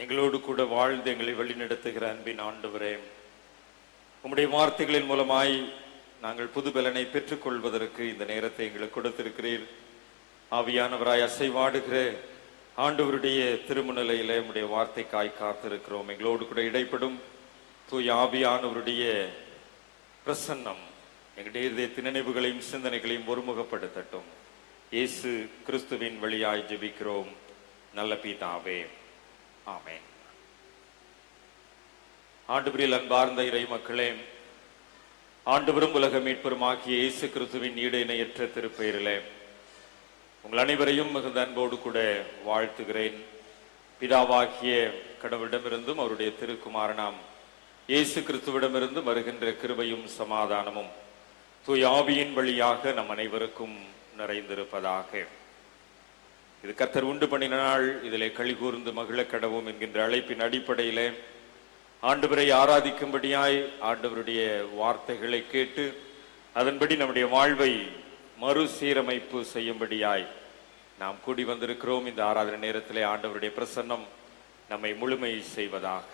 எங்களோடு கூட வாழ்ந்து எங்களை வழிநடத்துகிற அன்பின் ஆண்டவரே, உம்முடைய வார்த்தைகளின் மூலமாய் நாங்கள் புது பலனை பெற்றுக் கொள்வதற்கு இந்த நேரத்தை எங்களுக்கு கொடுத்திருக்கிறீர். ஆவியானவராய் அசைவாடுகிற ஆண்டவருடைய திருமுன்னிலையிலே உம்முடைய வார்த்தைக்காய் காத்திருக்கிறோம். எங்களோடு கூட இடைப்படும் தூய ஆவியானவருடைய பிரசன்னம் எங்களுடைய இதயத்தின் நினைவுகளையும் சிந்தனைகளையும் ஒருமுகப்படுத்தட்டும். இயேசு கிறிஸ்துவின் வழியாய் ஜெபிக்கிறோம் நல்ல பிதாவே. ஆமென். ஆண்டவரில் அன்பார்ந்த இறை மக்களே, ஆண்டவரும் உலக மீட்பெருமாகிய இயேசு கிறிஸ்துவின் ஈடு இணையற்ற திருப்பெயரிலே உங்கள் அனைவரையும் மிகுந்த அன்போடு கூட வாழ்த்துகிறேன். பிதாவாகிய கடவுளிடமிருந்தும் அவருடைய திருக்குமாரனாம் இயேசு கிறிஸ்துவிடமிருந்தும் வருகின்ற கிருபையும் சமாதானமும் தூய ஆவியின் வழியாக நம் அனைவருக்கும் நிறைந்திருப்பதாக. இது கர்த்தர் உண்டு பண்ணின நாள், இதிலே களி கூர்ந்து மகிழ கடவும் என்கின்ற அழைப்பின் அடிப்படையிலே ஆண்டவரை ஆராதிக்கும்படியாய் ஆண்டவருடைய வார்த்தைகளை கேட்டு அதன்படி நம்முடைய வாழ்வை மறுசீரமைப்பு செய்யும்படியாய் நாம் கூடி வந்திருக்கிறோம். இந்த ஆராதனை நேரத்திலே ஆண்டவருடைய பிரசன்னம் நம்மை முழுமை செய்வதாக.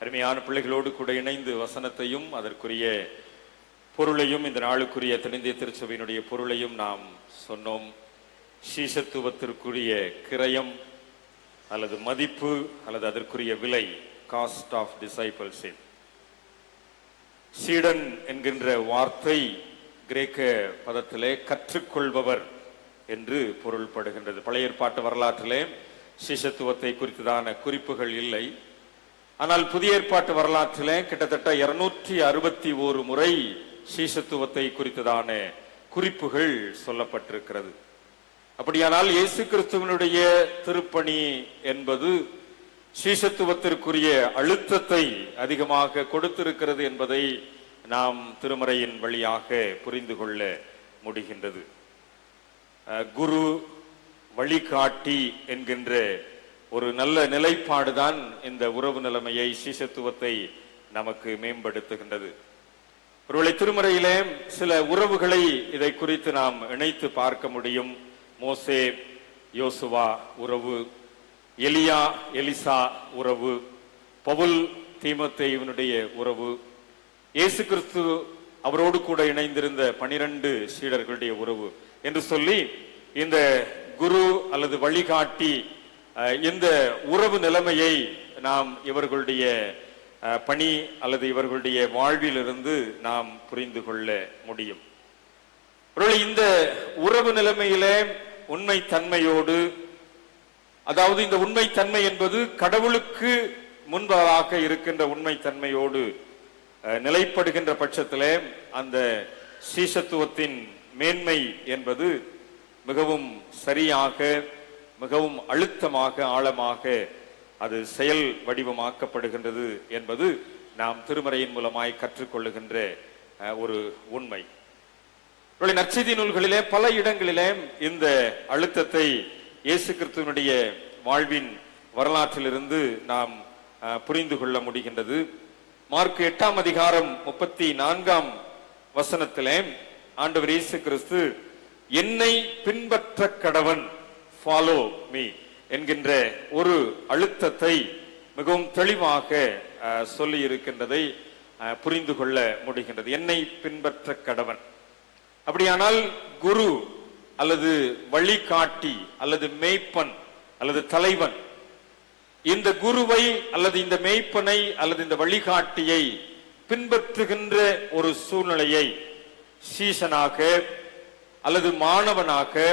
அருமையான பிள்ளைகளோடு கூட இணைந்து வசனத்தையும் அதற்குரிய பொருளையும் இந்த நாளுக்குரிய தென்னிந்திய திருச்சபையினுடைய பொருளையும் நாம் சொன்னோம். சீசத்துவத்திற்குரிய கிரயம் அல்லது மதிப்பு அல்லது அதற்குரிய விலை, காஸ்ட் ஆஃப் டிசைபிள்ஷிப். சீடன் என்கின்ற வார்த்தை கிரேக்க பதத்திலே கற்றுக்கொள்பவர் என்று பொருள்படுகின்றது. பழைய ஏற்பாட்டு வரலாற்றிலே சிஷ்யத்துவத்தை குறித்ததான குறிப்புகள் இல்லை. ஆனால் புதிய ஏற்பாட்டு வரலாற்றிலே கிட்டத்தட்ட 261 முறை சீஷத்துவத்தை குறித்ததான குறிப்புகள் சொல்லப்பட்டிருக்கிறது. அப்படியானால் இயேசு கிறிஸ்துவனுடைய திருப்பணி என்பது சீஷத்துவத்திற்குரிய அழுத்தத்தை அதிகமாக கொடுத்திருக்கிறது என்பதை நாம் திருமறையின் வழியாக புரிந்து கொள்ள முடிகின்றது. குரு வழிகாட்டி என்கின்ற ஒரு நல்ல நிலைப்பாடுதான் இந்த உறவு நிலைமையை, சீஷத்துவத்தை நமக்கு மேம்படுத்துகின்றது. ஒருவேளை திருமறையிலே சில உறவுகளை இதை குறித்து நாம் இணைத்து பார்க்க முடியும். மோசே யோசுவா உறவு, எலியா எலிசா உறவு, பவுல் தீமோத்தேயுவினுடைய உறவு, இயேசு கிறிஸ்து அவரோடு கூட இணைந்திருந்த 12 சீடர்களுடைய உறவு என்று சொல்லி இந்த குரு அல்லது வழிகாட்டி இந்த உறவு நிலைமையை நாம் இவர்களுடைய பணி அல்லது இவர்களுடைய வாழ்விலிருந்து நாம் புரிந்து கொள்ள முடியும். இந்த உறவு நிலைமையிலே உண்மை தன்மையோடு, அதாவது இந்த உண்மை தன்மை என்பது கடவுளுக்கு முன்பாக இருக்கின்ற உண்மை தன்மையோடு நிலைப்படுகின்ற பட்சத்திலே அந்த சீஷத்துவத்தின் மேன்மை என்பது மிகவும் சரியாக, மிகவும் அழுத்தமாக, ஆழமாக அது செயல் வடிவமாக்கப்படுகின்றது என்பது நாம் திருமறையின் மூலமாய் கற்றுக்கொள்ளுகின்ற ஒரு உண்மை. நற்செய்தி நூல்களிலே பல இடங்களிலே இந்த அழுத்தத்தை இயேசு கிறிஸ்துவினுடைய வாழ்வின் வரலாற்றிலிருந்து நாம் புரிந்து கொள்ள முடிகின்றது. மார்க் 8ஆம் அதிகாரம் 34ஆம் வசனத்திலே ஆண்டவர் இயேசு கிறிஸ்து என்னை பின்பற்ற கடவன், ஃபாலோ மீ என்கின்ற ஒரு அழுத்தத்தை மிகவும் தெளிவாக சொல்லி இருக்கின்றதை புரிந்து கொள்ள முடிகின்றது. என்னை பின்பற்ற கடவன். அப்படியானால் குரு அல்லது வழிகாட்டி அல்லது மேய்ப்பன் அல்லது தலைவன் இந்த குருவை அல்லது இந்த மேய்ப்பனை அல்லது இந்த வழிகாட்டியை பின்பற்றுகின்ற ஒரு சூழ்நிலையை சீசனாக அல்லது மாணவனாக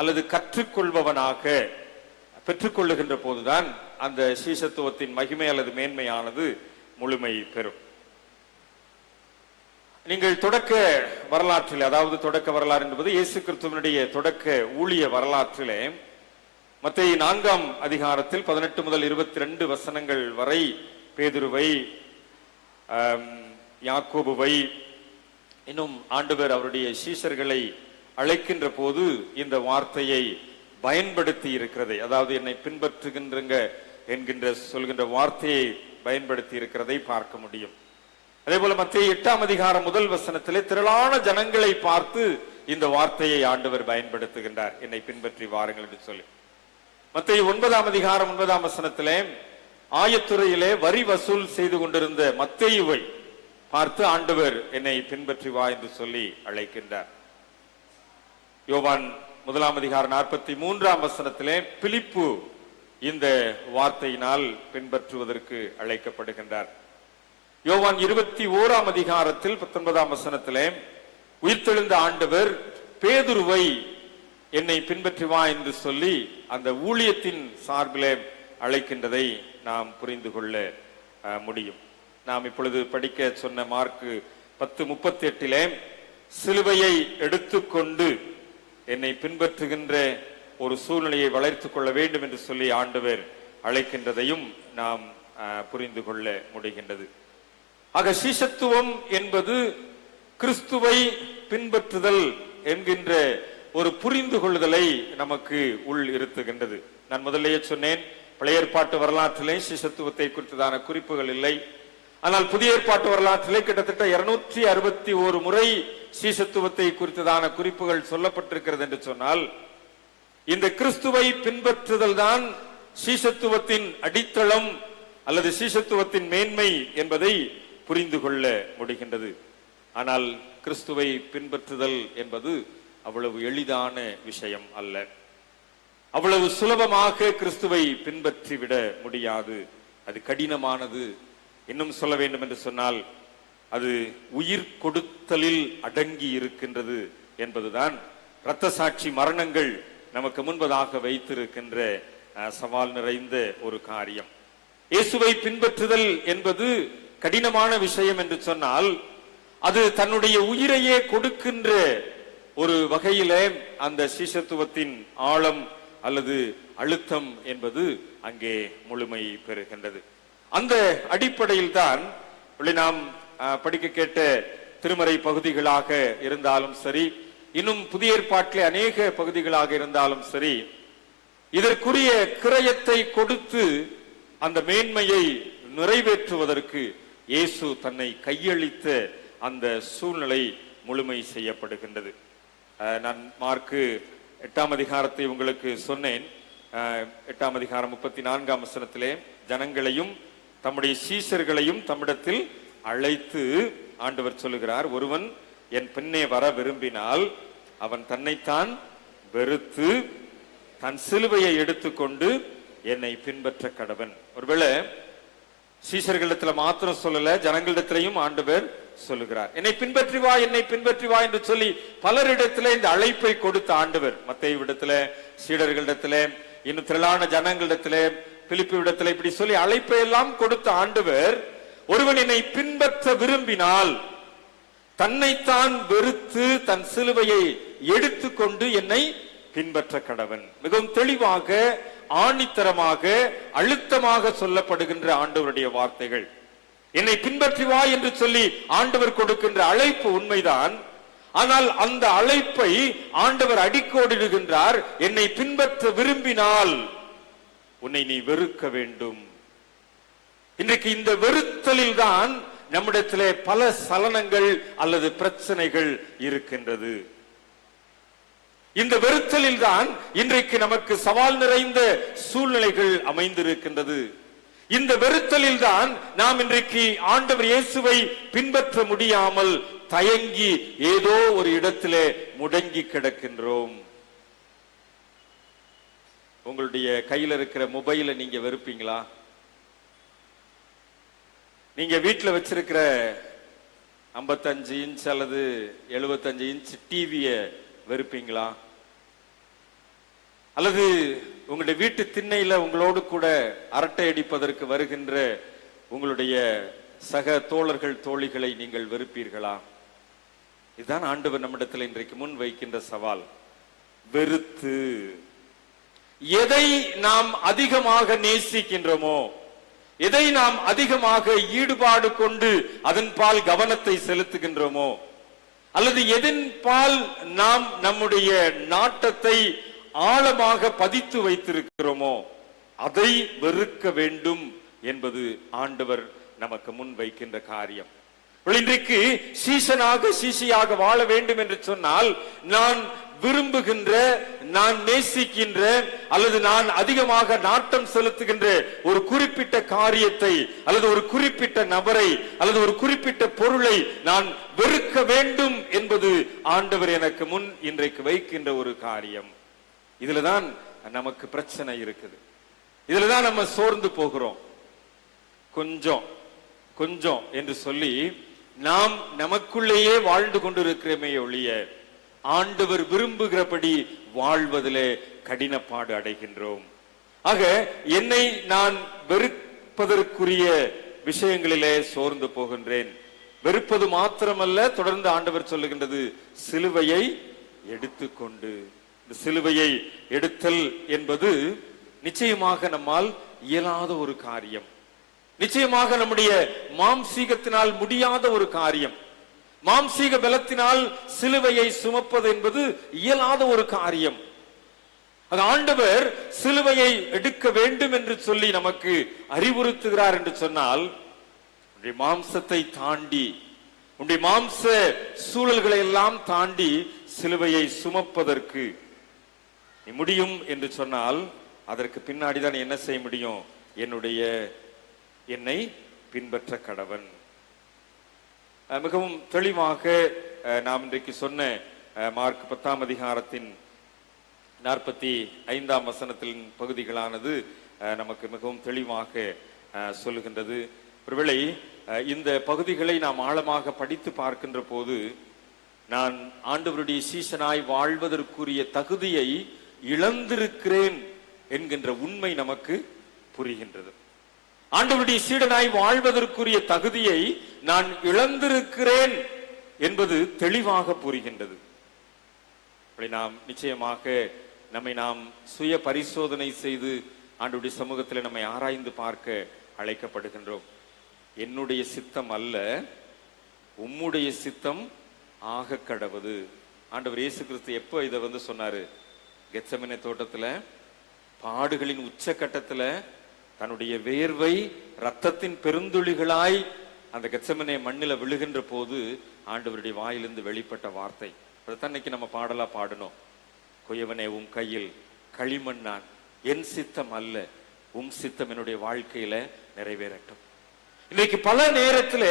அல்லது கற்றுக்கொள்பவனாக பெற்றுக்கொள்ளுகின்ற போதுதான் அந்த சீசத்துவத்தின் மகிமை அல்லது மேன்மையானது முழுமை பெறும். நீங்கள் தொடக்க வரலாற்றில், அதாவது தொடக்க வரலாறு என்பது இயேசு கிறிஸ்துவினுடைய தொடக்க ஊழிய வரலாற்றிலே மத்தேயு 4ஆம் அதிகாரத்தில் 18 முதல் 22 வசனங்கள் வரை பேதுருவை, யாக்கோபுவை, இன்னும் ஆண்டவர் அவருடைய சீஷர்களை அழைக்கின்ற போது இந்த வார்த்தையை பயன்படுத்தி இருக்கிறதை, அதாவது என்னை பின்பற்றுகின்றங்க என்கின்ற சொல்கின்ற வார்த்தையை பயன்படுத்தி இருக்கிறதை பார்க்க முடியும். அதே போல மத்தேயு 8ஆம் அதிகாரம் 1 வசனத்திலே திரளான ஜனங்களை பார்த்து இந்த வார்த்தையை ஆண்டவர் பயன்படுத்துகின்றார், என்னை பின்பற்றி வாருங்கள் என்று சொல்லி. மத்தேயு 9ஆம் அதிகாரம் 9ஆம் வசனத்திலே ஆயத்துறையிலே வரி வசூல் செய்து கொண்டிருந்த மத்தேயுவை பார்த்து ஆண்டவர் என்னை பின்பற்றி வா என்று சொல்லி அழைக்கின்றார். யோவான் 1ஆம் அதிகாரம் 43ஆம் வசனத்திலே பிலிப்பு இந்த வார்த்தையினால் பின்பற்றுவதற்கு அழைக்கப்படுகின்றார். யோவான் 21ஆம் அதிகாரத்தில் 19ஆம் வசனத்திலே உயிர்த்தெழுந்த ஆண்டவர் பேதுருவை என்னை பின்பற்றி வா என்று சொல்லி அந்த ஊழியத்தின் சார்பிலே அழைக்கின்றதை நாம் புரிந்து கொள்ள முடியும். நாம் இப்பொழுது படிக்க சொன்ன மார்க் 10:38 சிலுவையை எடுத்துக்கொண்டு என்னை பின்பற்றுகின்ற ஒரு சூழ்நிலையை வளர்த்துக் கொள்ள வேண்டும் என்று சொல்லி ஆண்டவர் அழைக்கின்றதையும் நாம் புரிந்து கொள்ள முடிகின்றது. ஆக சீஷத்துவம் என்பது கிறிஸ்துவை பின்பற்றுதல் என்கின்ற ஒரு புரிந்து கொள்ளுதலை நமக்கு உள் இருத்துகின்றது. நான் முதலேயே சொன்னேன், பழைய ஏற்பாட்டு வரலாற்றிலே சீஷத்துவத்தை குறித்ததான குறிப்புகள் இல்லை. ஆனால் புதிய ஏற்பாட்டு வரலாற்றிலே கிட்டத்தட்ட 261 முறை சீஷத்துவத்தை குறித்ததான குறிப்புகள் சொல்லப்பட்டிருக்கிறது என்று சொன்னால், இந்த கிறிஸ்துவை பின்பற்றுதல் தான் சீஷத்துவத்தின் அடித்தளம் அல்லது சீஷத்துவத்தின் மேன்மை என்பதை புரிந்து கொள்ள முடிகின்றது. ஆனால் கிறிஸ்துவை பின்பற்றுதல் என்பது அவ்வளவு எளிதான விஷயம் அல்ல. அவ்வளவு சுலபமாக கிறிஸ்துவை பின்பற்றிவிட முடியாது. அது கடினமானது. இன்னும் சொல்ல வேண்டும் என்று சொன்னால் அது உயிர் கொடுத்தலில் அடங்கி இருக்கின்றது என்பதுதான் இரத்த சாட்சி மரணங்கள் நமக்கு முன்பதாக வைத்திருக்கின்ற சவால் நிறைந்த ஒரு காரியம். இயேசுவை பின்பற்றுதல் என்பது கடினமான விஷயம் என்று சொன்னால் அது தன்னுடைய உயிரையே கொடுக்கின்ற ஒரு வகையிலே அந்த சீஷத்துவத்தின் ஆழம் அல்லது அழுத்தம் என்பது அங்கே முழுமை பெறுகின்றது. அந்த அடிப்படையில் தான் நாம் படிக்க கேட்ட திருமறை பகுதிகளாக இருந்தாலும் சரி, இன்னும் புதிய ஏற்பாட்டிலே அநேக பகுதிகளாக இருந்தாலும் சரி, இதற்குரிய கிரயத்தை கொடுத்து அந்த மேன்மையை நிறைவேற்றுவதற்கு இயேசு தன்னை கையளித்த அந்த சூழ்நிலை முழுமை செய்யப்படுகின்றது. நான் மார்க்கு 8ஆம் அதிகாரத்தை உங்களுக்கு சொன்னேன். 8ஆம் அதிகாரம் 34ஆம் வசனத்திலே ஜனங்களையும் தம்முடைய சீஷர்களையும் தம்மிடத்தில் அழைத்து ஆண்டவர் சொல்லுகிறார், ஒருவன் என் பின்னே வர விரும்பினால் அவன் தன்னைத்தான் வெறுத்து தன் சிலுவையை எடுத்துக்கொண்டு என்னை பின்பற்ற கடவன். ஒருவேளை சீஷர்களிடத்துல மாத்திரம் சொல்லல, ஜனங்களிடத்திலையும் ஆண்டவர் சொல்லுகிறார், என்னை பின்பற்றி வா, என்னை பின்பற்றி வா என்று சொல்லி பலரிடத்துல இந்த அழைப்பை கொடுத்த ஆண்டவர். மத்தேயு இடத்துல, சீடர்களிடத்துல, இன்னும் திரளான ஜனங்களிடத்துல, பிலிப்பு இடத்துல இப்படி சொல்லி அழைப்பை எல்லாம் கொடுத்த ஆண்டவர், ஒருவன் என்னை பின்பற்ற விரும்பினால் தன்னைத்தான் வெறுத்து தன் சிலுவையை எடுத்துக்கொண்டு என்னை பின்பற்ற கடவன். மிகவும் தெளிவாக, ஆணித்தரமாக, அழுத்தமாக சொல்லப்படுகின்ற ஆண்டவருடைய வார்த்தைகள். என்னை பின்பற்றி வா என்று சொல்லி ஆண்டவர் கொடுக்கின்ற அழைப்பு உண்மைதான். ஆனால் அந்த அழைப்பை ஆண்டவர் அடிக்கோடிடுகின்றார், என்னை பின்பற்ற விரும்பினால் உன்னை நீ வெறுக்க வேண்டும். இன்றைக்கு இந்த வெறுத்தலில் தான் நம்மிடத்திலே பல சலனங்கள் அல்லது பிரச்சனைகள் இருக்கின்றது. இந்த வெறுத்தலில் தான் இன்றைக்கு நமக்கு சவால் நிறைந்த சூழ்நிலைகள் அமைந்திருக்கின்றது. இந்த வெறுத்தலில் தான் நாம் இன்றைக்கு ஆண்டவர் இயேசுவை பின்பற்ற முடியாமல் தயங்கி ஏதோ ஒரு இடத்திலே முடங்கி கிடக்கின்றோம். உங்களுடைய கையில் இருக்கிற மொபைலை நீங்க வெறுப்பீங்களா? நீங்க வீட்டில் வச்சிருக்கிற 55 இன்ச் அல்லது 75 இன்ச் டிவியை வெறுப்பீங்களா? அல்லது உங்களுடைய வீட்டு திண்ணையில உங்களோடு கூட அரட்டை அடிப்பதற்கு வருகின்ற உங்களுடைய சக தோழர்கள், தோழிகளை நீங்கள் வெறுப்பீர்களா? இதுதான் ஆண்டவர் நம்மிடத்தில் இன்றைக்கு முன் வைக்கின்ற சவால். வெறுத்து எதை நாம் அதிகமாக நேசிக்கின்றோமோ, எதை நாம் அதிகமாக ஈடுபாடு கொண்டு அதன் பால் கவனத்தை செலுத்துகின்றோமோ, அல்லது எதன் பால் நாம் நம்முடைய நாட்டத்தை ஆழமாக பதித்து வைத்திருக்கிறோமோ அதை வெறுக்க வேண்டும் என்பது ஆண்டவர் நமக்கு முன் வைக்கின்ற காரியம். இன்றைக்கு சீசனாக சீசியாக வாழ வேண்டும் என்று சொன்னால் நான் விரும்புகின்ற, நான் நேசிக்கின்ற அல்லது நான் அதிகமாக நாட்டம் செலுத்துகின்ற ஒரு குறிப்பிட்ட காரியத்தை அல்லது ஒரு குறிப்பிட்ட நபரை அல்லது ஒரு குறிப்பிட்ட பொருளை நான் வெறுக்க வேண்டும் என்பது ஆண்டவர் எனக்கு முன் இன்றைக்கு வைக்கின்ற ஒரு காரியம். இதுலதான் நமக்கு பிரச்சனை இருக்குது. இதுலதான் நம்ம சோர்ந்து போகிறோம். கொஞ்சம் கொஞ்சம் என்று சொல்லி நாம் நமக்குள்ளேயே வாழ்ந்து கொண்டிருக்கிறோமே ஒழிய ஆண்டவர் விரும்புகிறபடி வாழ்வதிலே கடினப்பாடு அடைகின்றோம். ஆக என்னை நான் வெறுப்பதற்குரிய விஷயங்களிலே சோர்ந்து போகின்றேன். வெறுப்பது மாத்திரமல்ல, தொடர்ந்து ஆண்டவர் சொல்லுகின்றது, சிலுவையை எடுத்துக்கொண்டு. இந்த சிலுவையை எடுத்தல் என்பது நிச்சயமாக நம்மால் இயலாத ஒரு காரியம். நிச்சயமாக நம்முடைய மாம்சீகத்தினால் முடியாத ஒரு காரியம். மாம்சீக பலத்தினால் சிலுவையை சுமப்பது என்பது இயலாத ஒரு காரியம். அது ஆண்டவர் சிலுவையை எடுக்க வேண்டும் என்று சொல்லி நமக்கு அறிவுறுத்துகிறார் என்று சொன்னால், உன்னுடைய மாம்சத்தை தாண்டி, உன்னுடைய மாம்ச சூழல்களை எல்லாம் தாண்டி சிலுவையை சுமப்பதற்கு நீ முடியும் என்று சொன்னால், அதற்கு பின்னாடிதான் என்ன செய்ய முடியும்? என்னை பின்பற்ற கடவன். மிகவும் தெளிவாக நாம் இன்றைக்கு சொன்ன மார்க் 10ஆம் அதிகாரத்தின் 45ஆம் வசனத்தின் பகுதிகளானது நமக்கு மிகவும் தெளிவாக சொல்லுகின்றது. ஒருவேளை இந்த பகுதிகளை நாம் ஆழமாக படித்து பார்க்கின்ற போது நான் ஆண்டவருடைய சீசனாய் வாழ்வதற்குரிய தகுதியை இழந்திருக்கிறேன் என்கின்ற உண்மை நமக்கு புரிகின்றது. ஆண்டவருடைய சீடனாய் வாழ்வதற்குரிய தகுதியை நான் இழந்திருக்கிறேன் என்பது தெளிவாக புரிகின்றது. நாம் நிச்சயமாக நம்மை நாம் சுய பரிசோதனை செய்து ஆண்டவருடைய சமூகத்தில் நம்மை ஆராய்ந்து பார்க்க அழைக்கப்படுகின்றோம். என்னுடைய சித்தம் அல்ல, உம்முடைய சித்தம் ஆக கடவுது. ஆண்டவர் இயேசு கிறிஸ்து எப்போ இதை சொன்னாரு? கெத்செமனே தோட்டத்துல பாடுகளின் உச்சகட்டத்துல தன்னுடைய வேர்வை இரத்தத்தின் பெருந்துளிகளாய் அந்த கெத்செமனே மண்ணில விழுகின்ற போது ஆண்டவருடைய வாயிலிருந்து வெளிப்பட்ட வார்த்தை. அதைத்தான் இன்னைக்கு நம்ம பாடலா பாடணும். குயவனே உம் கையில் களிமண் நான், என் சித்தம் அல்ல உம் சித்தம் என்னுடைய வாழ்க்கையில நிறைவேறட்டும். இன்னைக்கு பல நேரத்துல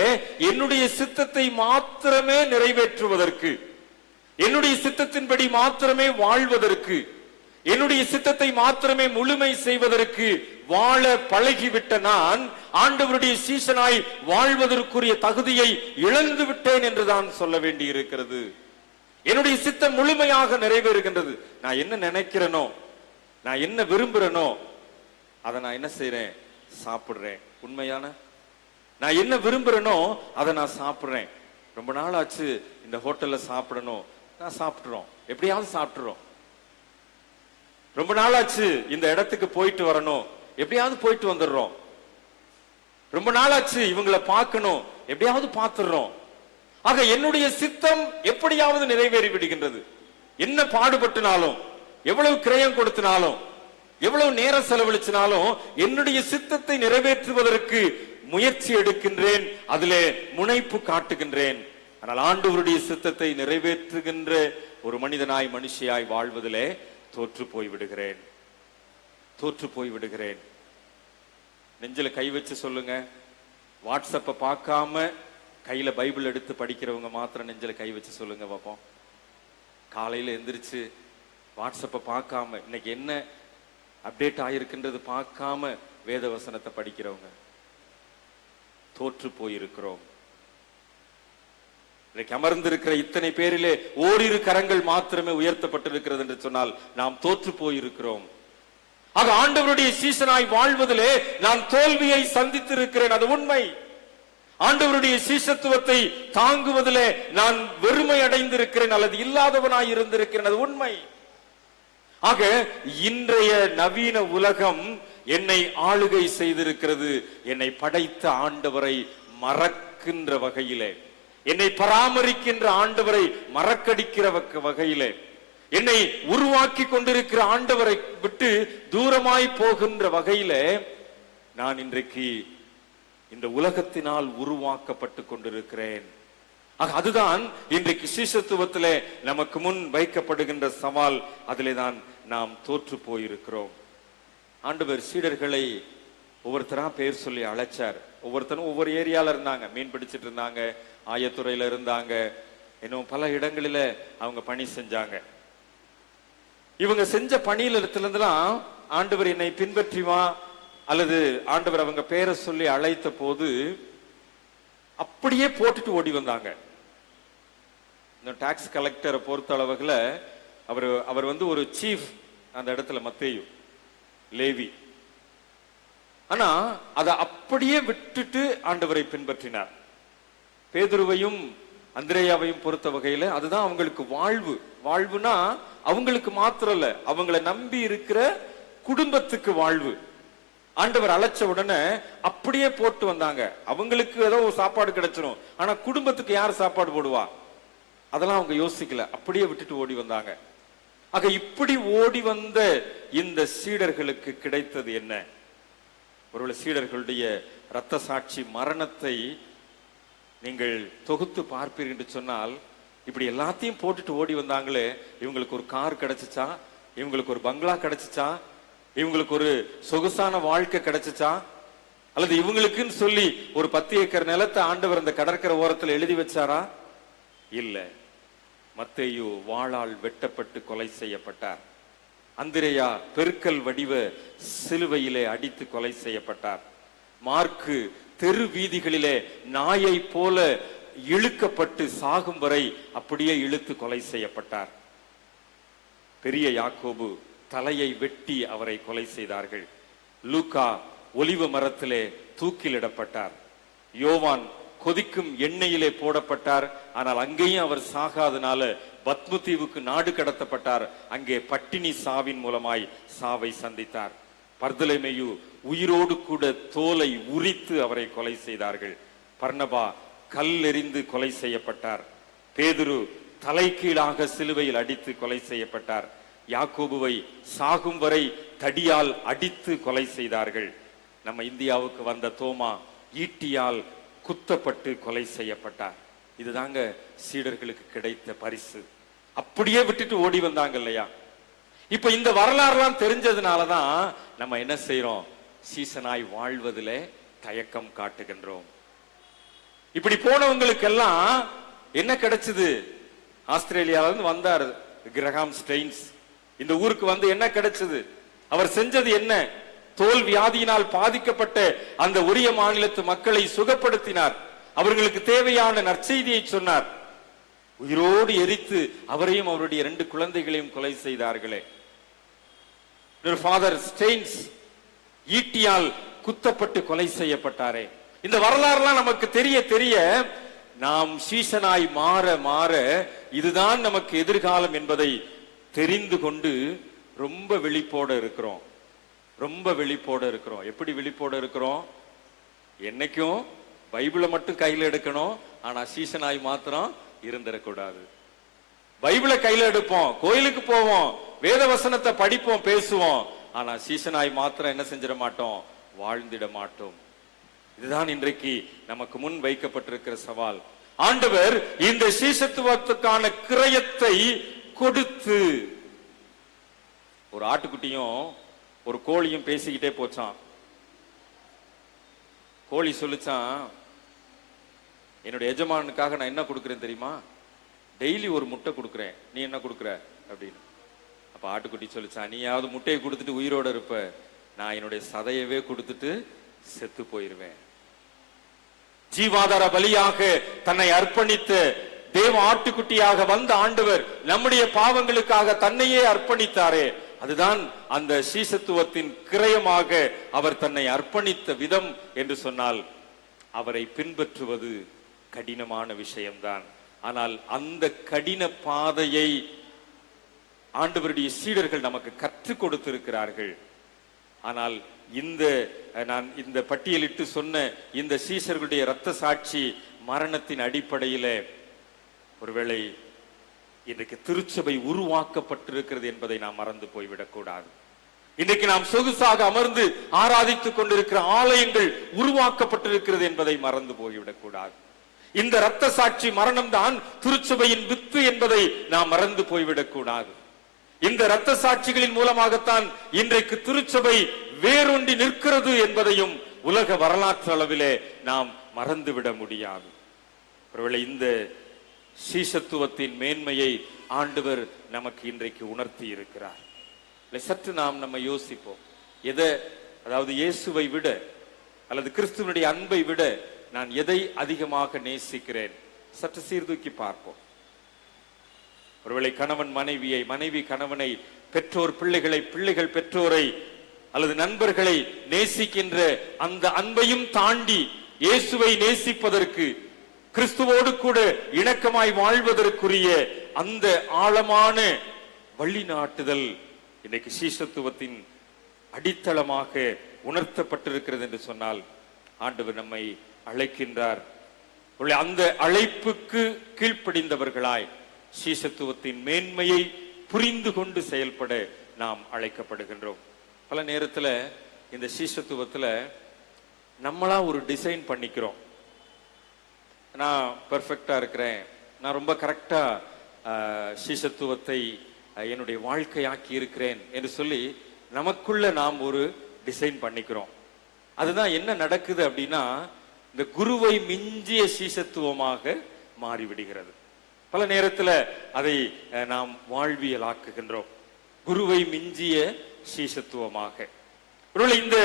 என்னுடைய சித்தத்தை மாத்திரமே நிறைவேற்றுவதற்கு, என்னுடைய சித்தத்தின்படி மாத்திரமே வாழ்வதற்கு, என்னுடைய சித்தத்தை மாத்திரமே முழுமை செய்வதற்கு வாழ பழகிவிட்ட நான் ஆண்டவருடைய சீசனாய் வாழ்வதற்குரிய தகுதியை இழந்து விட்டேன் என்றுதான் சொல்ல வேண்டி இருக்கிறது. என்னுடைய சித்தம் முழுமையாக நிறைவேறுகின்றது. நான் என்ன நினைக்கிறேனோ, நான் என்ன விரும்புறேனோ அதை நான் என்ன செய்யறேன்? சாப்பிடுறேன். உண்மையான நான் என்ன விரும்புறேனோ அதை நான் சாப்பிடுறேன். ரொம்ப நாள் ஆச்சு இந்த ஹோட்டல்ல சாப்பிடணும், நான் சாப்பிடுறோம், எப்படியாவது சாப்பிட்டுறோம். ரொம்ப நாள் ஆச்சு இந்த இடத்துக்கு போயிட்டு வரணும், எப்படியாவது போயிட்டு வந்துடுறோம். ரொம்ப நாள் ஆச்சு இவங்களை பார்க்கணும், எப்படியாவது பார்த்துடுறோம். ஆக என்னுடைய சித்தம் எப்படியாவது நிறைவேறி விடுகின்றது. என்ன பாடுபட்டுனாலும், எவ்வளவு கிரயம் கொடுத்தினாலும், எவ்வளவு நேரம் செலவழிச்சினாலும் என்னுடைய சித்தத்தை நிறைவேற்றுவதற்கு முயற்சி எடுக்கின்றேன், அதிலே முனைப்பு காட்டுகின்றேன். ஆனால் ஆண்டவருடைய சித்தத்தை நிறைவேற்றுகின்ற ஒரு மனிதனாய் மனுஷியாய் வாழ்வதிலே தோற்று போய்விடுகிறேன், தோற்று போய்விடுகிறேன். நெஞ்சில கை வச்சு சொல்லுங்க. வாட்ஸ்அப்பை பார்க்காம கையில பைபிள் எடுத்து படிக்கிறவங்க மாத்திரம் நெஞ்சில கை வச்சு சொல்லுங்க பாப்போம். காலையில எந்திரிச்சு வாட்ஸ்அப்பை பார்க்காம இன்னைக்கு என்ன அப்டேட் ஆயிருக்கின்றது பார்க்காம வேத வசனத்தை படிக்கிறவங்க தோற்று போயிருக்கிறோம். இன்னைக்கு அமர்ந்திருக்கிற இத்தனை பேரிலே ஓரிரு கரங்கள் மாத்திரமே உயர்த்தப்பட்டிருக்கிறது என்று சொன்னால் நாம் தோற்று போயிருக்கிறோம். ஆக ஆண்டவருடைய சீசனாய் வாழ்வதிலே நான் தோல்வியை சந்தித்திருக்கிறேன், அது உண்மை. ஆண்டவருடைய சீசத்துவத்தை தாங்குவதிலே நான் வெறுமை அடைந்திருக்கிறேன் அல்லது இல்லாதவனாய் இருந்திருக்கிறேன், அது உண்மை. ஆக இன்றைய நவீன உலகம் என்னை ஆளுகை செய்திருக்கிறது. என்னை படைத்த ஆண்டவரை மறக்கின்ற வகையிலே, என்னை பராமரிக்கின்ற ஆண்டவரை மறக்கடிக்கிற வகையிலே, என்னை உருவாக்கி கொண்டிருக்கிற ஆண்டவரை விட்டு தூரமாய் போகின்ற வகையிலே நான் இன்றைக்கு இந்த உலகத்தினால் உருவாக்கப்பட்டு கொண்டிருக்கிறேன். அதுதான் இன்றைக்கு சீசத்துவத்திலே நமக்கு முன் வைக்கப்படுகின்ற சவால். அதிலே தான் நாம் தோற்று போயிருக்கிறோம். ஆண்டவர் சீடர்களை ஒவ்வொருத்தரா பேர் சொல்லி அழைச்சார். ஒவ்வொருத்தரும் ஒவ்வொரு ஏரியால இருந்தாங்க. மீன் பிடிச்சிட்டு இருந்தாங்க, ஆயத்துறையில இருந்தாங்க, இன்னும் பல இடங்களில அவங்க பணி செஞ்சாங்க. இவங்க செஞ்ச பணியிலிருந்துலாம் ஆண்டவர் என்னை பின்பற்றி வா அல்லது ஆண்டவர் அவங்க பேரை சொல்லி அழைத்த போது அப்படியே போட்டுட்டு ஓடி வந்தாங்க. இந்த டாக்ஸ் கலெக்டரை பொறுத்த அளவுல அவர் ஒரு சீஃப் அந்த இடத்துல, மத்தேயு லேவி. ஆனா அதை அப்படியே விட்டுட்டு ஆண்டவரை பின்பற்றினார். பேதுருவையும் அந்திரேயாவையும் பொறுத்த வகையில அதுதான் அவங்களுக்கு வாழ்வு. வாழ்வுனா அவங்களுக்கு மாத்திரம் இல்ல, அவங்களை நம்பி இருக்கிற குடும்பத்துக்கு வாழ்வு. ஆண்டவர் அழைச்ச உடனே அப்படியே போட்டு வந்தாங்க. அவங்களுக்கு ஏதோ சாப்பாடு கிடைச்சிடும், ஆனா குடும்பத்துக்கு யார் சாப்பாடு போடுவா அதெல்லாம் அவங்க யோசிக்கல, அப்படியே விட்டுட்டு ஓடி வந்தாங்க. ஆக இப்படி ஓடி வந்த இந்த சீடர்களுக்கு கிடைத்தது என்ன? ஒருவேளை சீடர்களுடைய இரத்த சாட்சி மரணத்தை நீங்கள் தொகுத்து பார்ப்பீர்கள் என்று சொன்னால், இப்படி எல்லாத்தையும் போட்டுட்டு ஓடி வந்தாங்களே, இவங்களுக்கு ஒரு கார் கிடைச்சிச்சா, இவங்களுக்கு ஒரு பங்களா கிடைச்சிச்சா, இவங்களுக்கு ஒரு சொகுசான வாழ்க்கை கிடைச்சிச்சா, அல்லது இவங்களுக்குன்னு சொல்லி ஒரு 10 ஏக்கர் நிலத்தை ஆண்டவர் அந்த கடற்கரை ஓரத்தில் எழுதி வச்சாரா? இல்ல. மத்தேயு வாளால் வெட்டப்பட்டு கொலை செய்யப்பட்டார். அந்திரேயா பெருக்கல் வடிவ சிலுவையிலே அடித்து கொலை செய்யப்பட்டார். மார்க்கு தெரு வீதிகளிலே நாயை போல இழுக்கப்பட்டு சாகும் வரை அப்படியே இழுத்து கொலை செய்யப்பட்டார். பெரிய யாக்கோபு தலையை வெட்டி அவரை கொலை செய்தார்கள். லூக்கா ஒலிவ மரத்திலே தூக்கிலிடப்பட்டார். யோவான் கொதிக்கும் எண்ணெயிலே போடப்பட்டார். ஆனால் அங்கேயும் அவர் சாகாதனால பத்மு தீவுக்கு நாடு கடத்தப்பட்டார். அங்கே பட்டினி சாவின் மூலமாய் சாவை சந்தித்தார். பர்தலமேயு உயிரோடு கூட தோலை உரித்து அவரை கொலை செய்தார்கள். பர்னபா கல் எறிந்து கொலை செய்யப்பட்டார். பேதுரு தலைகீழாக சிலுவையில் அடித்து கொலை செய்யப்பட்டார். யாக்கோபுவை சாகும் வரை தடியால் அடித்து கொலை செய்தார்கள். நம்ம இந்தியாவுக்கு வந்த தோமா ஈட்டியால் குத்தப்பட்டு கொலை செய்யப்பட்டார். இதுதாங்க சீடர்களுக்கு கிடைத்த பரிசு. அப்படியே விட்டுட்டு ஓடி வந்தாங்க இல்லையா? இப்ப இந்த வரலாறுலாம் தெரிஞ்சதுனாலதான் நம்ம என்ன செய்யறோம்? சீசனாய் வாழ்வதிலே தயக்கம் காட்டுகின்றோம். இப்படி போனவங்களுக்கெல்லாம் என்ன கிடைச்சது? ஆஸ்திரேலியால இருந்து வந்தார் கிரஹாம் ஸ்டெயின்ஸ். இந்த ஊருக்கு வந்து என்ன கிடைச்சது? அவர் செஞ்சது என்ன? தோல் வியாதியினால் பாதிக்கப்பட்ட அந்த உரிய மாநிலத்து மக்களை சுகப்படுத்தினார். அவர்களுக்கு தேவையான நற்செய்தியை சொன்னார். உயிரோடு எரித்து அவரையும் அவருடைய 2 குழந்தைகளையும் கொலை செய்தார்களே. ஃபாதர் ஸ்டெயின்ஸ் ஈட்டியால் குத்தப்பட்டு கொலை செய்யப்பட்டாரே. இந்த வரலாறுலாம் நமக்கு தெரிய தெரிய நாம் சீசனாய் மாற மாற இதுதான் நமக்கு எதிர்காலம் என்பதை தெரிந்து கொண்டு ரொம்ப விழிப்போட இருக்கிறோம். ரொம்ப விழிப்போட இருக்கிறோம். எப்படி விழிப்போட இருக்கிறோம்? என்னைக்கும் பைபிளை மட்டும் கையில எடுக்கணும், ஆனா சீசனாய் மாத்திரம் இருந்திடக்கூடாது. பைபிளை கையில எடுப்போம், கோயிலுக்கு போவோம், வேத வசனத்தை படிப்போம், பேசுவோம், ஆனா சீசனாய் மாத்திரம் என்ன செஞ்சிட மாட்டோம்? வாழ்ந்திட மாட்டோம். இதுதான் இன்றைக்கு நமக்கு முன் வைக்கப்பட்டிருக்கிற சவால். ஆண்டவர் இந்த சீசத்துவத்துக்கான கிரயத்தை கொடுத்து, ஒரு ஆட்டுக்குட்டியும் ஒரு கோழியும் பேசிக்கிட்டே போச்சான். கோழி சொல்லிச்சான், என்னுடைய எஜமானுக்காக நான் என்ன கொடுக்கிறேன் தெரியுமா? டெய்லி ஒரு முட்டை கொடுக்குறேன், நீ என்ன கொடுக்குற அப்படின்னு. அப்ப ஆட்டுக்குட்டி சொல்லிச்சான், நீயாவது முட்டையை கொடுத்துட்டு உயிரோட இருப்ப, நான் என்னுடைய சதையவே கொடுத்துட்டு செத்து போயிருவேன். ஜீவாதார பலியாக தன்னை அர்ப்பணித்த தேவ ஆட்டுக்குட்டியாக வந்த ஆண்டவர் நம்முடைய பாவங்களுக்காக தன்னையே அர்ப்பணித்தாரே, அதுதான் அந்த சீசத்துவத்தின் கிரயமாக அவர் தன்னை அர்ப்பணித்த விதம் என்று சொன்னால், அவரை பின்பற்றுவது கடினமான விஷயம்தான். ஆனால் அந்த கடின பாதையை ஆண்டவருடைய சீடர்கள் நமக்கு கற்றுக் கொடுத்திருக்கிறார்கள். ஆனால் நான் இந்த பட்டியலிட்டு சொன்ன இந்த சீசர்களுடைய இரத்த சாட்சி மரணத்தின் அடிப்படையில ஒருவேளை இன்றைக்கு திருச்சபை உருவாக்கப்பட்டிருக்கிறது என்பதை நாம் மறந்து போய்விடக் கூடாது. இன்றைக்கு நாம் சொகுசாக அமர்ந்து ஆராதித்துக் கொண்டிருக்கிற ஆலயங்கள் உருவாக்கப்பட்டிருக்கிறது என்பதை மறந்து போய்விடக் கூடாது. இந்த இரத்த சாட்சி மரணம் தான் திருச்சபையின் வித்து என்பதை நாம் மறந்து போய்விடக் கூடாது. இந்த இரத்த சாட்சிகளின் மூலமாகத்தான் இன்றைக்கு திருச்சபை வேரூன்றி நிற்கிறது என்பதையும் உலக வரலாற்று அளவிலே நாம் மறந்துவிட முடியாது. ஒருவேளை இந்த சீசத்துவத்தின் மேன்மையை ஆண்டவர் நமக்கு இன்றைக்கு உணர்த்தி இருக்கிறார். சற்று நாம் நம்ம யோசிப்போம். அதாவது இயேசுவை விட அல்லது கிறிஸ்துவனுடைய அன்பை விட நான் எதை அதிகமாக நேசிக்கிறேன்? சற்று சீர்தூக்கி பார்ப்போம். ஒருவேளை கணவன் மனைவியை, மனைவி கணவனை, பெற்றோர் பிள்ளைகளை, பிள்ளைகள் பெற்றோரை அல்லது நண்பர்களை நேசிக்கின்ற அந்த அன்பையும் தாண்டி இயேசுவை நேசிப்பதற்கு, கிறிஸ்துவோடு கூட இணக்கமாய் வாழ்வதற்குரிய அந்த ஆழமான வழிநாட்டுதல் இன்னைக்கு சீசத்துவத்தின் அடித்தளமாக உணர்த்தப்பட்டிருக்கிறது என்று சொன்னால், ஆண்டவர் நம்மை அழைக்கின்றார். அந்த அழைப்புக்கு கீழ்ப்படிந்தவர்களாய் சீசத்துவத்தின் மேன்மையை புரிந்து கொண்டு செயல்பட நாம் அழைக்கப்படுகின்றோம். பல நேரத்துல இந்த சீசத்துவத்துல நம்மளா ஒரு டிசைன் பண்ணிக்கிறோம். நான் பெர்ஃபெக்டா இருக்கிறேன், நான் ரொம்ப கரெக்டா சீசத்துவத்தை என்னுடைய வாழ்க்கையாக்கி இருக்கிறேன் என்று சொல்லி நமக்குள்ள நாம் ஒரு டிசைன் பண்ணிக்கிறோம். அதுதான் என்ன நடக்குது அப்படின்னா, இந்த குருவை மிஞ்சிய சீசத்துவமாக மாறிவிடுகிறது. பல நேரத்தில் அதை நாம் வாழ்வியலாக்குகின்றோம். குருவை மிஞ்சிய சீசத்துவமாக. ஒருவேளை இந்த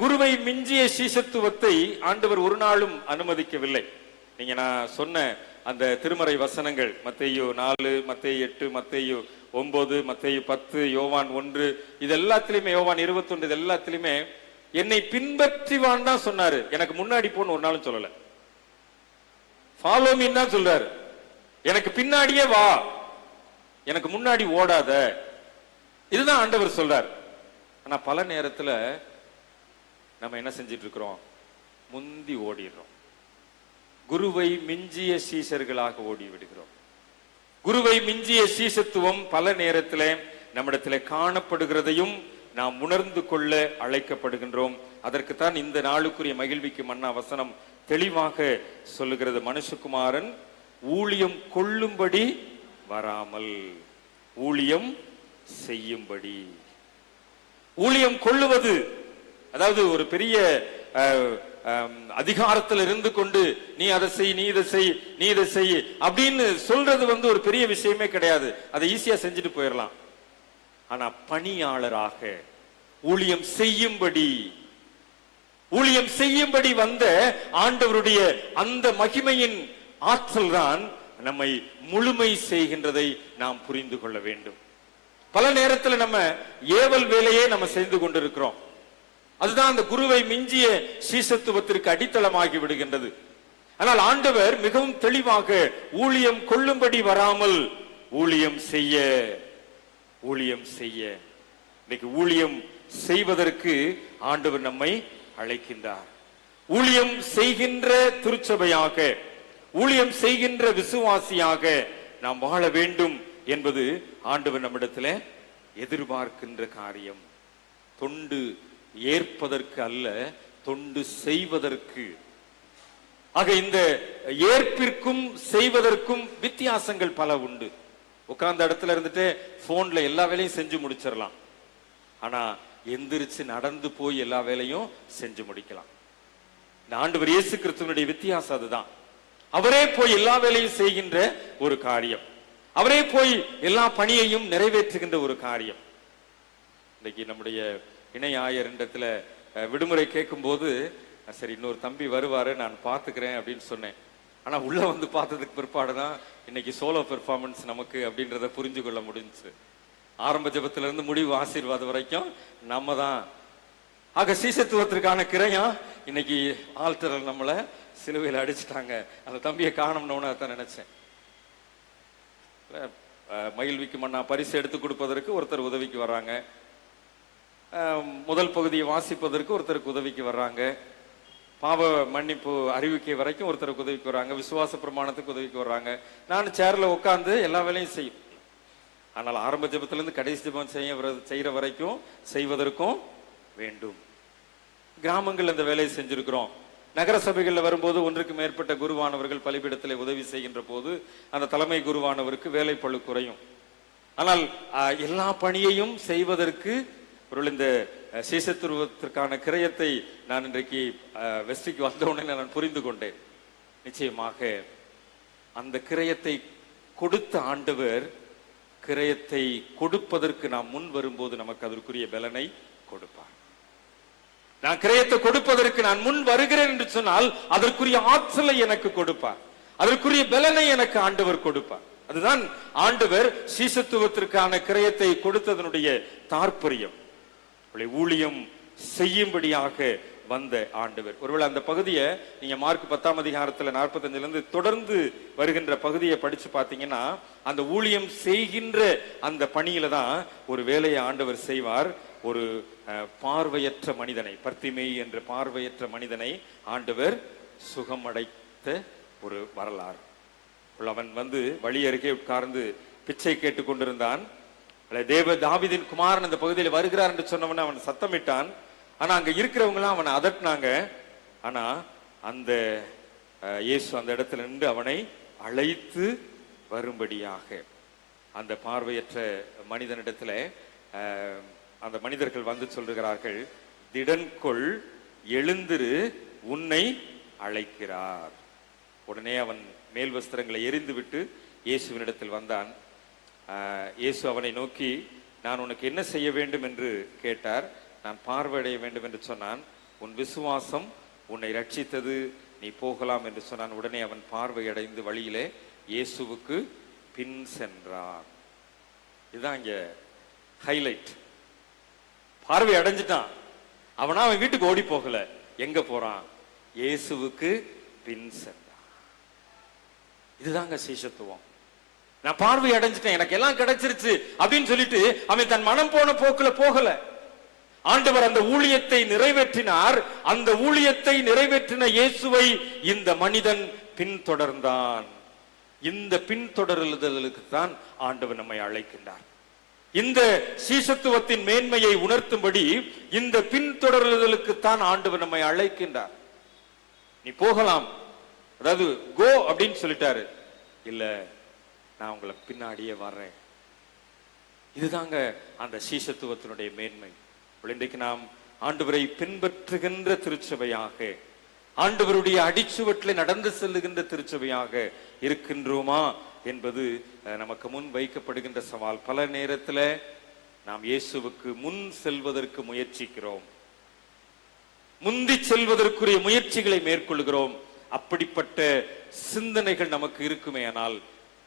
குருவை மிஞ்சிய சீசத்துவத்தை ஆண்டவர் ஒரு நாளும் அனுமதிக்கவில்லை. நீங்க நான் சொன்ன அந்த திருமறை வசனங்கள் மத்தேயு 4, மத்தேயு 8, மத்தேயு 9, மத்தேயு 10, யோவான் 1, இது எல்லாத்திலுமே, யோவான் 21, இது எல்லாத்திலுமே என்னை பின்பற்றிவான் தான் சொன்னாரு. எனக்கு முன்னாடி போன்னு ஒரு நாளும் சொல்லல. ஃபாலோ மீன் தான் சொல்றாரு. எனக்கு பின்னாடியே வா, எனக்கு முன்னாடி ஓடாத, இதுதான் ஆண்டவர் சொல்றார். ஆனா பல நேரத்துல நம்ம என்ன செஞ்சிட்டு இருக்கிறோம்? முந்தி ஓடிடுறோம். குருவை மிஞ்சிய சீஷர்களாக ஓடி விடுகிறோம். குருவை மிஞ்சிய சீசத்துவம் பல நேரத்தில் நம்மிடத்தில் காணப்படுகிறதையும் நாம் உணர்ந்து கொள்ள அழைக்கப்படுகின்றோம். அதற்குத்தான் இந்த நாளுக்குரிய மகிழ்விக்கு மன்னா வசனம் தெளிவாக சொல்லுகிறது. மனுஷகுமாரன் ஊழியம் கொள்ளும்படி வராமல் ஊழியம் செய்யும்படி. ஊழியம் கொள்ளுவது, அதாவது ஒரு பெரிய அதிகாரத்தில் இருந்து கொண்டு நீ அதை செய், நீ இதை செய், நீ இதை செய் அப்படின்னு சொல்றது ஒரு பெரிய விஷயமே கிடையாது. அதை ஈஸியா செஞ்சுட்டு போயிடலாம். ஆனா பணியாளராக ஊழியம் செய்யும்படி வந்த ஆண்டவருடைய அந்த மகிமையின் ஆற்றல் தான் நம்மை முழுமை செய்கின்றதை நாம் புரிந்து கொள்ள வேண்டும். பல நேரத்தில் நம்ம ஏவல் வேலையே நம்ம செய்து கொண்டிருக்கிறோம். அதுதான் அந்த குருவை மிஞ்சிய சீசத்துவத்திற்கு அடித்தளமாகி விடுகின்றது. ஆனால் ஆண்டவர் மிகவும் தெளிவாக ஊழியம் கொள்ளும்படி வராமல் ஊழியம் செய்ய. இன்னைக்கு ஊழியம் செய்வதற்கு ஆண்டவர் நம்மை அழைக்கின்றார். ஊழியம் செய்கின்ற திருச்சபையாக, ஊழியம் செய்கின்ற விசுவாசியாக நாம் வாழ வேண்டும் என்பது ஆண்டவர் நம்மிடத்தில் எதிர்பார்க்கின்ற காரியம். தொண்டு ஏற்பதற்கு அல்ல, தொண்டு செய்வதற்கு. ஆக இந்த ஏற்பிற்கும் செய்வதற்கும் வித்தியாசங்கள் பல உண்டு. உட்கார்ந்த இடத்துல இருந்துட்டு போன்ல எல்லா வேலையும் செஞ்சு முடிச்சிடலாம். ஆனா எந்திரிச்சு நடந்து போய் எல்லா வேலையும் செஞ்சு முடிக்கலாம். இந்த ஆண்டவர் இயேசு கிறிஸ்துவினுடைய வித்தியாசம் அதுதான். அவரே போய் எல்லா வேலையும் செய்கின்ற ஒரு காரியம், அவரே போய் எல்லா பணியையும் நிறைவேற்றுகின்ற ஒரு காரியம். இன்னைக்கு நம்முடைய இணை ஆயர் இடத்துல விடுமுறை கேட்கும் போது, சரி இன்னொரு தம்பி வருவாரு நான் பாத்துக்கிறேன் அப்படின்னு சொன்னேன். ஆனா உள்ள வந்து பார்த்ததுக்கு பிற்பாடுதான் இன்னைக்கு சோலோ பெர்ஃபார்மன்ஸ் நமக்கு அப்படின்றத புரிஞ்சு கொள்ள முடிஞ்சு. ஆரம்ப ஜபத்துல இருந்து முடிவு ஆசீர்வாதம் வரைக்கும் நம்ம தான். ஆக சீசத்துவத்திற்கான கிரையம் இன்னைக்கு ஆல்டரில் நம்மளை சிலுவையில் அடிச்சுட்டாங்க. அந்த தம்பியை காணணும்னு தான் நினைச்சேன். மகிழ்விக்கு மன்னா பரிசு எடுத்து கொடுப்பதற்கு ஒருத்தர் உதவிக்கு வர்றாங்க. முதல் பகுதியை வாசிப்பதற்கு ஒருத்தருக்கு உதவிக்கு வர்றாங்க. பாவ மன்னிப்பு அறிவிக்கை வரைக்கும் ஒருத்தருக்கு உதவிக்கு வர்றாங்க. விசுவாச பிரமாணத்துக்கு உதவிக்கு வர்றாங்க. நான் சேர்ல உட்காந்து எல்லா வேலையும் செய்யும். ஆனால் ஆரம்ப ஜபத்திலிருந்து கடைசி ஜபம் செய்யற வரைக்கும் செய்வதற்கும் வேண்டும். கிராமங்கள் இந்த வேலையை செஞ்சிருக்கிறோம். நகர சபைகளில் வரும்போது ஒன்றுக்கு மேற்பட்ட குருவானவர்கள் பலிபீடத்தில் உதவி செய்கின்ற போது அந்த தலைமை குருவானவருக்கு வேலை பளு குறையும். ஆனால் எல்லா பணியையும் செய்வதற்கு இந்த சீசத்துவத்திற்கான கிரயத்தை நான் இன்றைக்கு வெஸ்டிக்கு வந்தவுடனே நான் புரிந்து கொண்டேன். நிச்சயமாக அந்த கிரயத்தை கொடுத்த ஆண்டவர் கிரயத்தை கொடுப்பதற்கு நாம் முன் வரும்போது நமக்கு அதற்குரிய பலனை கொடுப்பார். நான் கிரயத்தை கொடுப்பதற்கு நான் முன் வருகிறேன் என்று சொன்னால் அதற்குரிய ஆற்றலை எனக்கு கொடுப்பார், அதற்குரிய பலனை எனக்கு ஆண்டவர் கொடுப்பார். அதுதான் ஆண்டவர் சீசத்துவத்திற்கான கிரயத்தை கொடுத்ததனுடைய தாற்பயம். ஊழியம் செய்யும்படியாக வந்த ஆண்டவர். ஒருவேளை அந்த பகுதியை நீங்க மார்க் 10ஆம் அதிகாரத்துல 45 இருந்து தொடர்ந்து வருகின்ற பகுதியை படிச்சு பார்த்தீங்கன்னா, அந்த ஊழியம் செய்கின்ற அந்த பணியில தான் ஒரு வேலையை ஆண்டவர் செய்வார். ஒரு பார்வையற்ற மனிதனை, பர்த்திமேயு என்ற பார்வையற்ற மனிதனை ஆண்டவர் சுகம் அடைத்த ஒரு வரலாறு. அவன் வழி அருகே உட்கார்ந்து பிச்சை கேட்டுக் கொண்டிருந்தான். தாவீதின் குமாரன் அந்த பகுதியில் வருகிறார் என்று சொன்னவன அவன் சத்தமிட்டான். ஆனா அங்க இருக்கிறவங்க எல்லாம் அவனை அதட்டினாங்க. ஆனா அந்த இயேசு அந்த இடத்துல நின்று அவனை அழைத்து வரும்படியாக அந்த பார்வையற்ற மனிதனிடத்துல அந்த மனிதர்கள் வந்து சொல்லுகிறார்கள், திடன்கொள், எழுந்திரு, உன்னை அழைக்கிறார். உடனே அவன் மேல் வஸ்திரங்களை எரிந்து விட்டு இயேசுவினிடத்தில் வந்தான். இயேசு அவனை நோக்கி, நான் உனக்கு என்ன செய்ய வேண்டும் என்று கேட்டார். நான் பார்வையடைய வேண்டும் என்று சொன்னான். உன் விசுவாசம் உன்னை ரட்சித்தது, நீ போகலாம் என்று சொன்னான். உடனே அவன் பார்வையடைந்து வழியிலே இயேசுவுக்கு பின் சென்றான். இதுதான் இங்க ஹைலைட். பார்வை அடைஞ்சிட்டான். அவன் வீட்டுக்கு ஓடி போகல. எங்க போறான்? இயேசுவுக்கு பின் சென்றான். இதுதாங்க சீஷத்துவம். நான் பார்வை அடைஞ்சிட்டேன், எனக்கு எல்லாம் கிடைச்சிருச்சு அப்படின்னு சொல்லிட்டு அவன் தன் மனம் போன போக்குல போகல. ஆண்டவர் அந்த ஊழியத்தை நிறைவேற்றினார். அந்த ஊழியத்தை நிறைவேற்றின இயேசுவை இந்த மனிதன் பின்தொடர்ந்தான். இந்த பின்தொடருதலுக்கு தான் ஆண்டவர் நம்மை அழைக்கின்றார். இந்த சீஷத்துவத்தின் மேன்மையை உணர்த்தும்படி இந்த பின்தொடருதலுக்கு தான் ஆண்டவர் நம்மை அழைக்கின்றார். நீ போகலாம், அதாவது கோ அப்படின்னு சொல்லிட்டாரு. இல்ல, நான் உங்களை பின்னாடியே வர்றேன். இதுதாங்க அந்த சீஷத்துவத்தினுடைய மேன்மை. இன்றைக்கு நாம் ஆண்டவரை பின்பற்றுகின்ற திருச்சபையாக, ஆண்டவருடைய அடிச்சுவட்டில் நடந்து செல்லுகின்ற திருச்சபையாக இருக்கின்றோமா என்பது நமக்கு முன் வைக்கப்படுகின்ற சவால். பல நேரத்தில் நாம் இயேசுவுக்கு முன் செல்வதற்கு முயற்சிக்கிறோம், முந்தி செல்வதற்குரிய முயற்சிகளை மேற்கொள்கிறோம். அப்படிப்பட்ட சிந்தனைகள் நமக்கு இருக்குமே, ஆனால்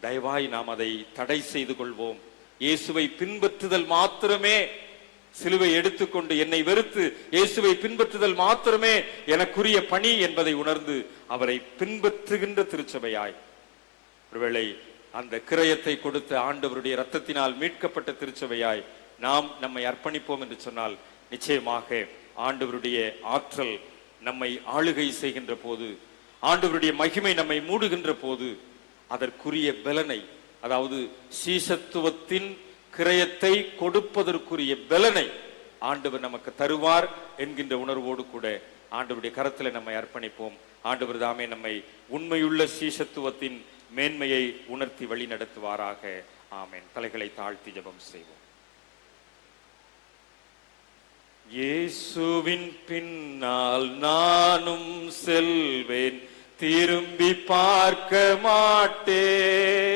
தயவாய் நாம் அதை தடை செய்து கொள்வோம். இயேசுவை பின்பற்றுதல் மாத்திரமே, சிலுவை எடுத்துக்கொண்டு என்னை வெறுத்து இயேசுவை பின்பற்றுதல் மாத்திரமே எனக்குரிய பணி என்பதை உணர்ந்து அவரை பின்பற்றுகின்ற திருச்சபையாய், ஒருவேளை அந்த கிரயத்தை கொடுத்த ஆண்டவருடைய இரத்தத்தினால் மீட்கப்பட்ட திருச்சபையாய் நாம் நம்மை அர்ப்பணிப்போம் என்று சொன்னால், நிச்சயமாக ஆண்டவருடைய ஆற்றல் நம்மை ஆளுகை செய்கின்ற போது, ஆண்டவருடைய மகிமை நம்மை மூடுகின்ற போது, அதற்குரிய பலனை, அதாவது சீஷத்துவத்தின் கிரயத்தை கொடுப்பதற்குரிய பலனை ஆண்டவர் நமக்கு தருவார் என்கின்ற உணர்வோடு கூட ஆண்டவருடைய கரத்தில் நம்மை அர்ப்பணிப்போம். ஆண்டவர் தாமே நம்மை உண்மையுள்ள சீஷத்துவத்தின் மேன்மையை உணர்த்தி வழி நடத்துவாராக. ஆமென். தலைகளை தாழ்த்தி ஜெபம் செய்வோம். இயேசுவின் பின்னால் நானும் செல்வேன், திரும்பி பார்க்க மாட்டேன்,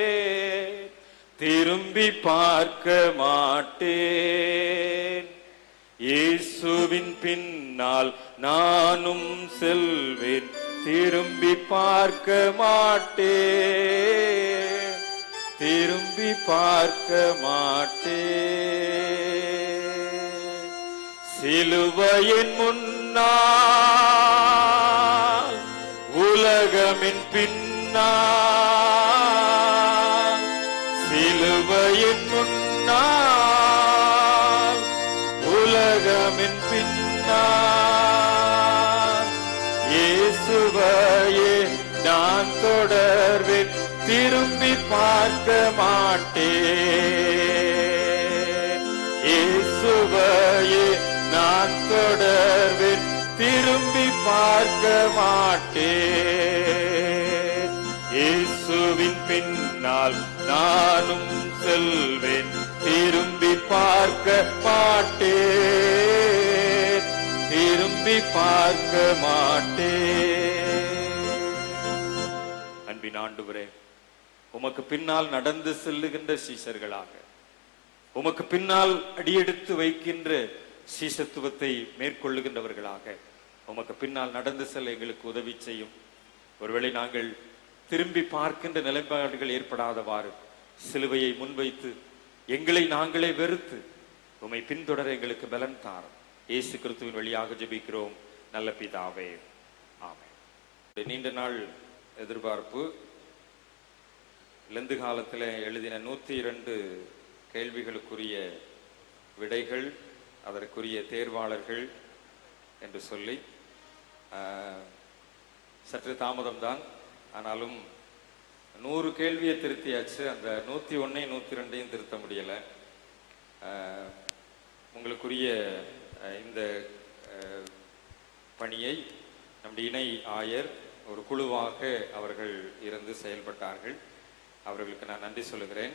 திரும்பி பார்க்க மாட்டேன். இயேசுவின் பின்னால் நானும் செல்வேன், திரும்பி பார்க்க மாட்டேன், திரும்பி பார்க்க மாட்டேன். சிலுவையின் முன்னால், உலகமின் பின்னால், சிலுவையின் முன்னால், உலகமின் பின்னால், இயேசுவையே நான் தொடர்வேன், திரும்பி பார்க்க மாட்டேன். இயேசுவையே நான் தொடர்வேன், திரும்பி பார்க்க மாட்டேன். இயேசுவின் பின்னால் நானும் செல்வேன், திரும்பி பார்க்க மாட்டேன், திரும்பி பார்க்க மாட்டேன். அன்பின் ஆண்டவரே, உமக்கு பின்னால் நடந்து செல்லுகின்ற சீஷர்களாக, உமக்கு பின்னால் அடியெடுத்து வைக்கின்ற சீஷத்துவத்தை மேற்கொள்ளுகின்றவர்களாக உமக்கு பின்னால் நடந்து செல்ல எங்களுக்கு உதவி செய்யும். ஒருவேளை நாங்கள் திரும்பி பார்க்கின்ற நிலைப்பாடுகள் ஏற்படாதவாறு சிலுவையை முன்வைத்து எங்களை நாங்களே வெறுத்து உம்மை பின்தொடர எங்களுக்கு பலன் தாரும். இயேசு கிறிஸ்துவின் வழியாக ஜெபிக்கிறோம் நல்ல பிதாவே, ஆமென். நீண்ட நாள் எதிர்பார்ப்பு, லெந்து காலத்தில் எழுதின 102 கேள்விகளுக்குரிய விடைகள், அதற்குரிய தேர்வாளர்கள் என்று சொல்லி சற்று தாமதம்தான், ஆனாலும் 100 கேள்வியை திருத்தியாச்சு. அந்த 101 102 திருத்த முடியலை. உங்களுக்குரிய இந்த பணியை நம்முடைய இணை ஆயர் ஒரு குழுவாக அவர்கள் இருந்து செயல்பட்டார்கள். அவர்களுக்கு நான் நன்றி சொல்லுகிறேன்.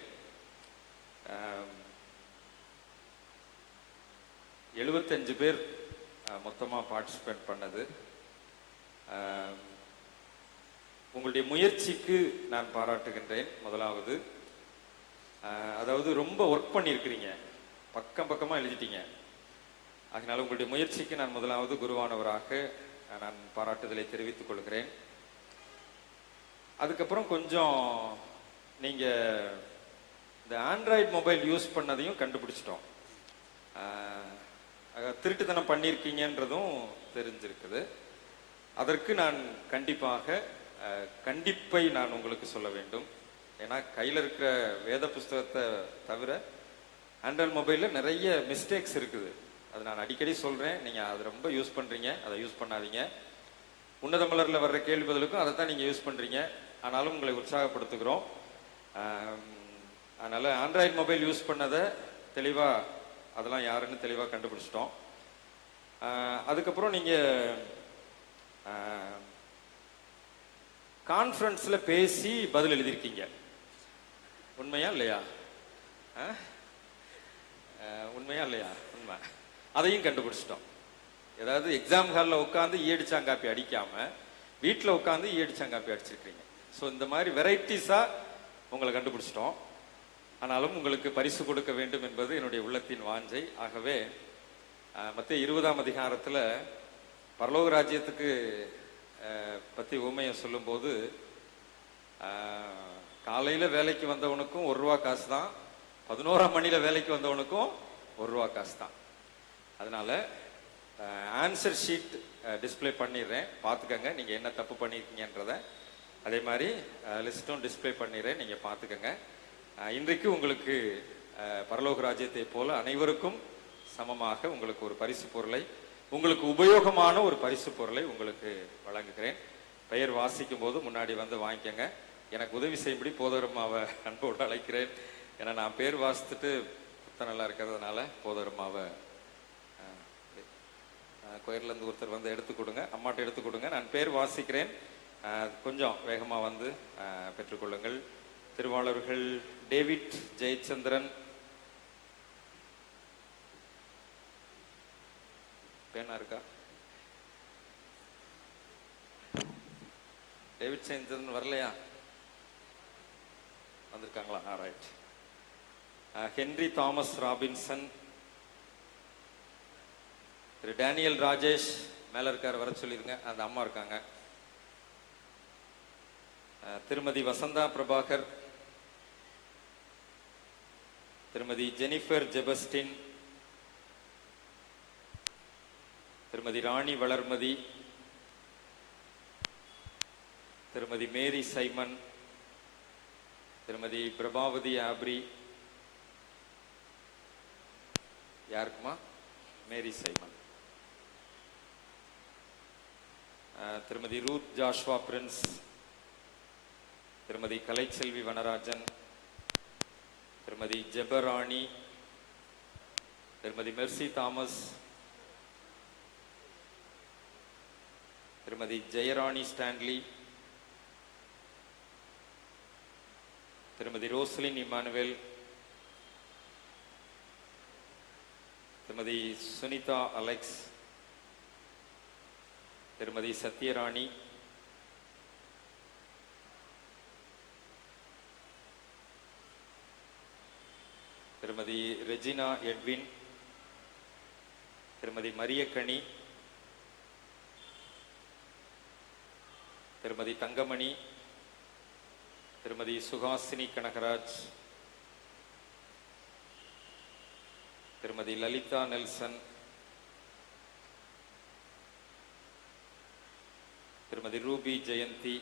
75 பேர் மொத்தமாக பார்ட்டிசிபேட் பண்ணது. உங்களுடைய முயற்சிக்கு நான் பாராட்டுகின்றேன். முதலாவது, அதாவது ரொம்ப ஒர்க் பண்ணியிருக்கிறீங்க. பக்கம் பக்கமாக எழுதிட்டீங்க. அதனால் உங்களுடைய முயற்சிக்கு நான் முதலாவது குருவானவராக நான் பாராட்டுதலை தெரிவித்துக் கொள்கிறேன். அதுக்கப்புறம் கொஞ்சம் நீங்கள் இந்த ஆண்ட்ராய்டு மொபைல் யூஸ் பண்ணதையும் கண்டுபிடிச்சிட்டோம். திருட்டுத்தனம் பண்ணியிருக்கீங்கன்றதும் தெரிஞ்சிருக்குது. அதற்கு நான் கண்டிப்பை நான் உங்களுக்கு சொல்ல வேண்டும். ஏன்னா கையில் இருக்கிற வேத புஸ்தகத்தை தவிர ஆண்ட்ராய்டு மொபைலில் நிறைய மிஸ்டேக்ஸ் இருக்குது. அது நான் அடிக்கடி சொல்கிறேன். நீங்கள் அதை ரொம்ப யூஸ் பண்ணுறீங்க, அதை யூஸ் பண்ணாதீங்க. உன்னத மலரில் வர்ற கேள்வி பதிலுக்கும் அதை தான் நீங்கள் யூஸ் பண்ணுறீங்க. ஆனாலும் உங்களை உற்சாகப்படுத்துகிறோம். அதனால் ஆண்ட்ராய்டு மொபைல் யூஸ் பண்ணதை தெளிவாக அதெல்லாம் யாருன்னு தெளிவாக கண்டுபிடிச்சிட்டோம். அதுக்கப்புறம் நீங்கள் கான்ஃபரன்ஸில் பேசி பதில் எழுதியிருக்கீங்க. உண்மையா இல்லையா? உண்மையா இல்லையா? உண்மை. அதையும் கண்டுபிடிச்சிட்டோம். ஏதாவது எக்ஸாம் ஹாலில் உட்காந்து ஈடிச்சாங்காப்பி அடிக்காமல் வீட்டில் உட்காந்து ஈடிச்சாங்காப்பி அடிச்சிருக்கீங்க. ஸோ இந்த மாதிரி வெரைட்டிஸாக உங்களை கண்டுபிடிச்சிட்டோம். ஆனாலும் உங்களுக்கு பரிசு கொடுக்க வேண்டும் என்பது என்னுடைய உள்ளத்தின் வாஞ்சை. ஆகவே மத்திய 20ஆம் அதிகாரத்தில் பரலோக ராஜ்யத்துக்கு பற்றி உண்மையை சொல்லும்போது காலையில் வேலைக்கு வந்தவனுக்கும் ₹1 காசு தான், 11ஆம் மணியில் வேலைக்கு வந்தவனுக்கும் ₹1 காசு தான். அதனால் ஆன்சர் ஷீட் டிஸ்பிளே பண்ணிடுறேன், பார்த்துக்கங்க நீங்கள் என்ன தப்பு பண்ணியிருக்கீங்கன்றதை. அதே மாதிரி லிஸ்ட்டும் டிஸ்பிளே பண்ணிடுறேன், நீங்கள் பார்த்துக்கங்க. இன்றைக்கு உங்களுக்கு பரலோக ராஜ்யத்தை போல அனைவருக்கும் சமமாக உங்களுக்கு ஒரு பரிசு பொருளை, உங்களுக்கு உபயோகமான ஒரு பரிசு பொருளை உங்களுக்கு வழங்குகிறேன். பெயர் வாசிக்கும் போது முன்னாடி வந்து வாங்கிக்கங்க. எனக்கு உதவி செய்யும்படி போதகரமாவை அன்போடு அழைக்கிறேன். ஏன்னா நான் பேர் வாசித்துட்டு புத்தம் நல்லா இருக்கிறதுனால போதகரமாவை கோயிலேருந்து ஒருத்தர் வந்து எடுத்து கொடுங்க, அம்மாட்ட எடுத்து கொடுங்க. நான் பேர் வாசிக்கிறேன், கொஞ்சம் வேகமாக வந்து பெற்றுக்கொள்ளுங்கள். திருவாளர்கள் டேவிட் ஜெயச்சந்திரன், பேனா இருக்கா? டேவிட் ஜெயச்சந்திரன் வரலையா? வந்திருக்காங்களா? ரைட். ஹென்ரி தாமஸ் ராபின்சன், திரு டேனியல் ராஜேஷ் மேல இருக்கார், வர சொல்லிருங்க. அந்த அம்மா இருக்காங்க. திருமதி வசந்தா பிரபாகர், திருமதி ஜெனிஃபர் ஜெபஸ்டின், திருமதி ராணி வளர்மதி, திருமதி மேரி சைமன், திருமதி பிரபாவதி ஆப்ரி. யாருக்குமா? மேரி சைமன். திருமதி ரூத் ஜாஷ்வா பிரின்ஸ், திருமதி கலைச்செல்வி வனராஜன், திருமதி ஜெபராணி, திருமதி மெர்சி தாமஸ், திருமதி ஜெயராணி ஸ்டான்லி, திருமதி ரோஸ்லின் இமானுவேல், திருமதி சுனிதா அலெக்ஸ், திருமதி சத்யராணி, திருமதி ரெஜினா எட்வின், திருமதி மரியக்கணி, திருமதி தங்கமணி, திருமதி சுகாசினி கனகராஜ், திருமதி லலிதா நெல்சன், திருமதி ரூபி ஜெயந்தி,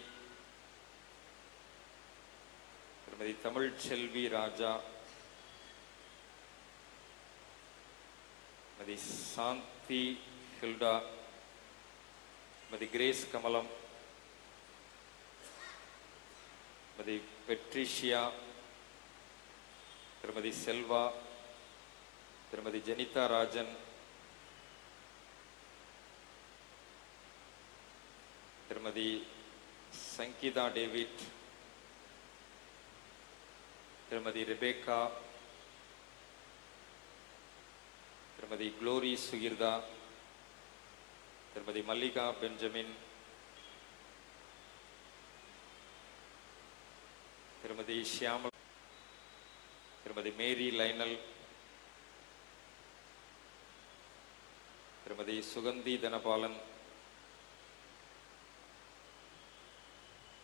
திருமதி தமிழ் செல்வி ராஜா, திருமதி சாந்தி ஹில்டா, திருமதி கிரேஸ் கமலம், திருமதி பெட்ரிஷியா, திருமதி செல்வா, திருமதி ஜெனிதா ராஜன், திருமதி சங்கீதா டேவிட், திருமதி ரெபேக்கா, திருமதி குளோரி சுகிர்தா, திருமதி மல்லிகா பெஞ்சமின், திருமதி ஷியாமல், திருமதி மேரி லைனல், திருமதி சுகந்தி தனபாலன்,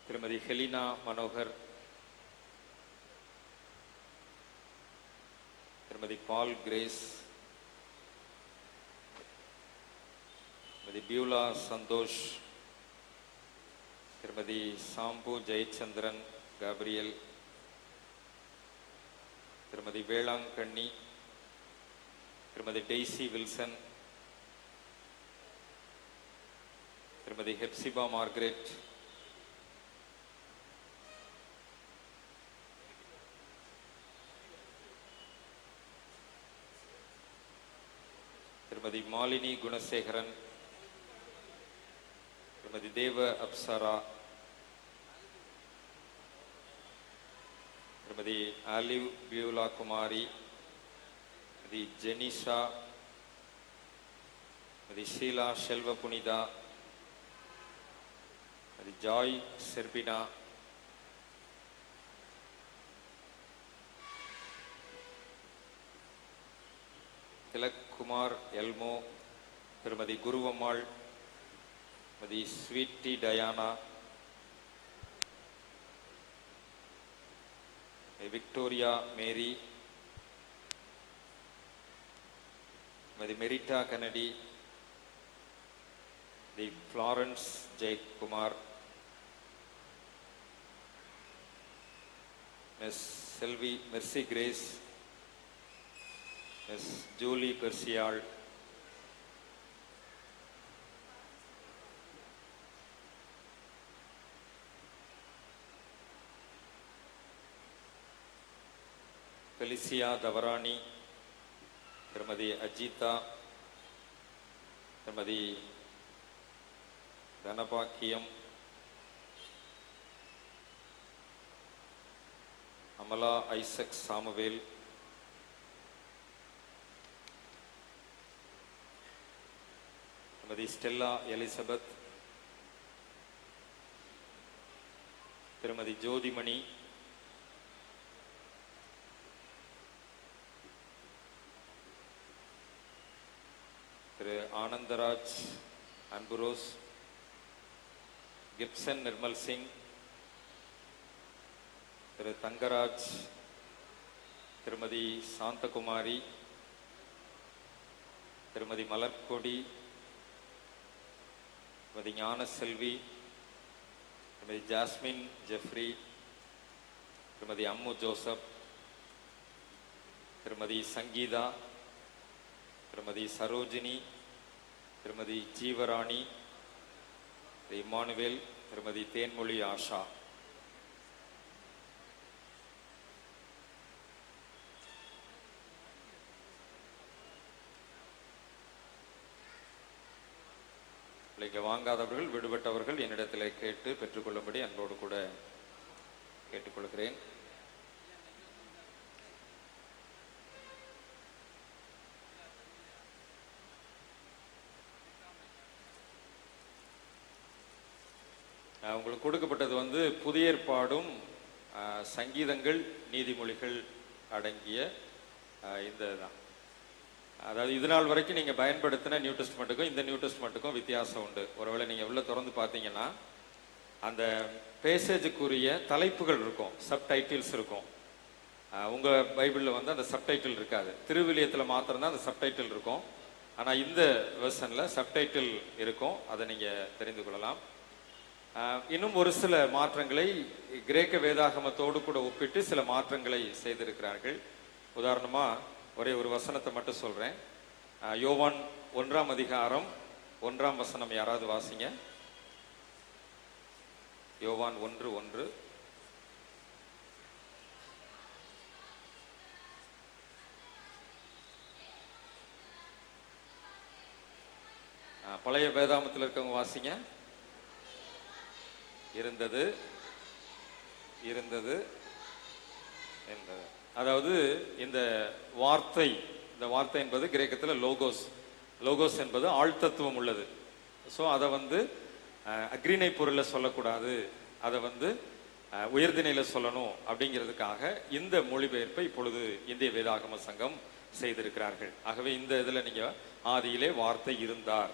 திருமதி ஹெலினா மனோகர், திருமதி பால் கிரேஸ், திருமதி பியூலா சந்தோஷ், திருமதி சாம்பு ஜெயச்சந்திரன் காப்ரியல், திருமதி வேளாங்கண்ணி, திருமதி டெய்சி வில்சன், திருமதி ஹெப்சிபா மார்கரெட், திருமதி மாலினி குணசேகரன், திருமதி தேவ அப்சரா, திருமதி ஆலிவ் பியூலா குமாரி, திருமதி ஜெனிஷா, திருமதி ஷீலா செல்வ புனிதா, திருமதி Joy Serpina, Thilak Kumar Elmo, திருமதி குருவம்மாள், திருமதி ஸ்வீட்டி டயானா, விக்டோரியா மேரி, திருமதி மெரிட்டா கெனடி, தி Florence Jayakumar, Miss Selvi Mercy Grace, Miss Julie Persiyal, Felicia Thavarani, திருமதி அஜிதா, திருமதி தனபாக்கியம், அமலா ஐசக் சாமுவேல், திருமதி ஸ்டெல்லா எலிசபெத், திருமதி ஜோதிமணி, திரு ஆனந்தராஜ் அன்புரோஸ், கிப்சன் நிர்மல் சிங், திரு தங்கராஜ், திருமதி சாந்தகுமாரி, திருமதி மலர்கொடி, திருமதி ஞானசெல்வி, திருமதி ஜாஸ்மின் ஜெஃப்ரி, திருமதி அம்மு ஜோசப், திருமதி சங்கீதா, திருமதி சரோஜினி, திருமதி ஜீவராணி, திரு இம்மானுவேல், திருமதி தேன்மொழி ஆஷா. இங்கே வாங்காதவர்கள், விடுபட்டவர்கள் என்னிடத்தில் கேட்டு பெற்றுக்கொள்ளும்படி அன்போடு கூட கேட்டுக்கொள்கிறேன். உங்களுக்கு கொடுக்கப்பட்டது புதிய ஏற்பாடும் சங்கீதங்கள் நீதிமொழிகள் அடங்கிய இந்த தான். அதாவது இது நாள் வரைக்கும் நீங்கள் பயன்படுத்தின நியூ டெஸ்ட்மெண்ட்டுக்கும் இந்த நியூ டெஸ்ட்மெண்ட்டுக்கும் வித்தியாசம் உண்டு. ஒருவேளை நீங்கள் உள்ள திறந்து பார்த்தீங்கன்னா அந்த பேசேஜுக்குரிய தலைப்புகள் இருக்கும், சப்டைட்டில்ஸ் இருக்கும். உங்கள் பைபிளில் அந்த சப்டைட்டில் இருக்காது. திருவிலியத்தில் மாத்திரம்தான் அந்த சப்டைட்டில் இருக்கும். ஆனால் இந்த வெர்ஷனில் சப்டைட்டில் இருக்கும். அதை நீங்கள் தெரிந்து கொள்ளலாம். இன்னும் ஒரு சில மாற்றங்களை கிரேக்க வேதாகமத்தோடு கூட ஒப்பிட்டு சில மாற்றங்களை செய்திருக்கிறார்கள். உதாரணமாக ஒரே ஒரு வசனத்தை மட்டும் சொல்கிறேன். யோவான் 1ஆம் அதிகாரம் 1ஆம் வசனம் யாராவது வாசிங்க. யோவான் 1:1. பழைய வேதாகமத்தில் இருக்கவங்க வாசிங்க. இருந்தது இருந்தது என்பது. அதாவது இந்த வார்த்தை என்பது கிரேக்கத்தில் லோகோஸ். லோகோஸ் என்பது ஆழ்த்தத்துவம் உள்ளது. ஸோ அதை அக்ரிணை பொருளில் சொல்லக்கூடாது, அதை உயர்திணையில் சொல்லணும் அப்படிங்கிறதுக்காக இந்த மொழிபெயர்ப்பை இப்பொழுது இந்திய வேதாகம சங்கம் செய்திருக்கிறார்கள். ஆகவே இந்த இதில் நீங்கள் ஆதியிலே வார்த்தை இருந்தார்,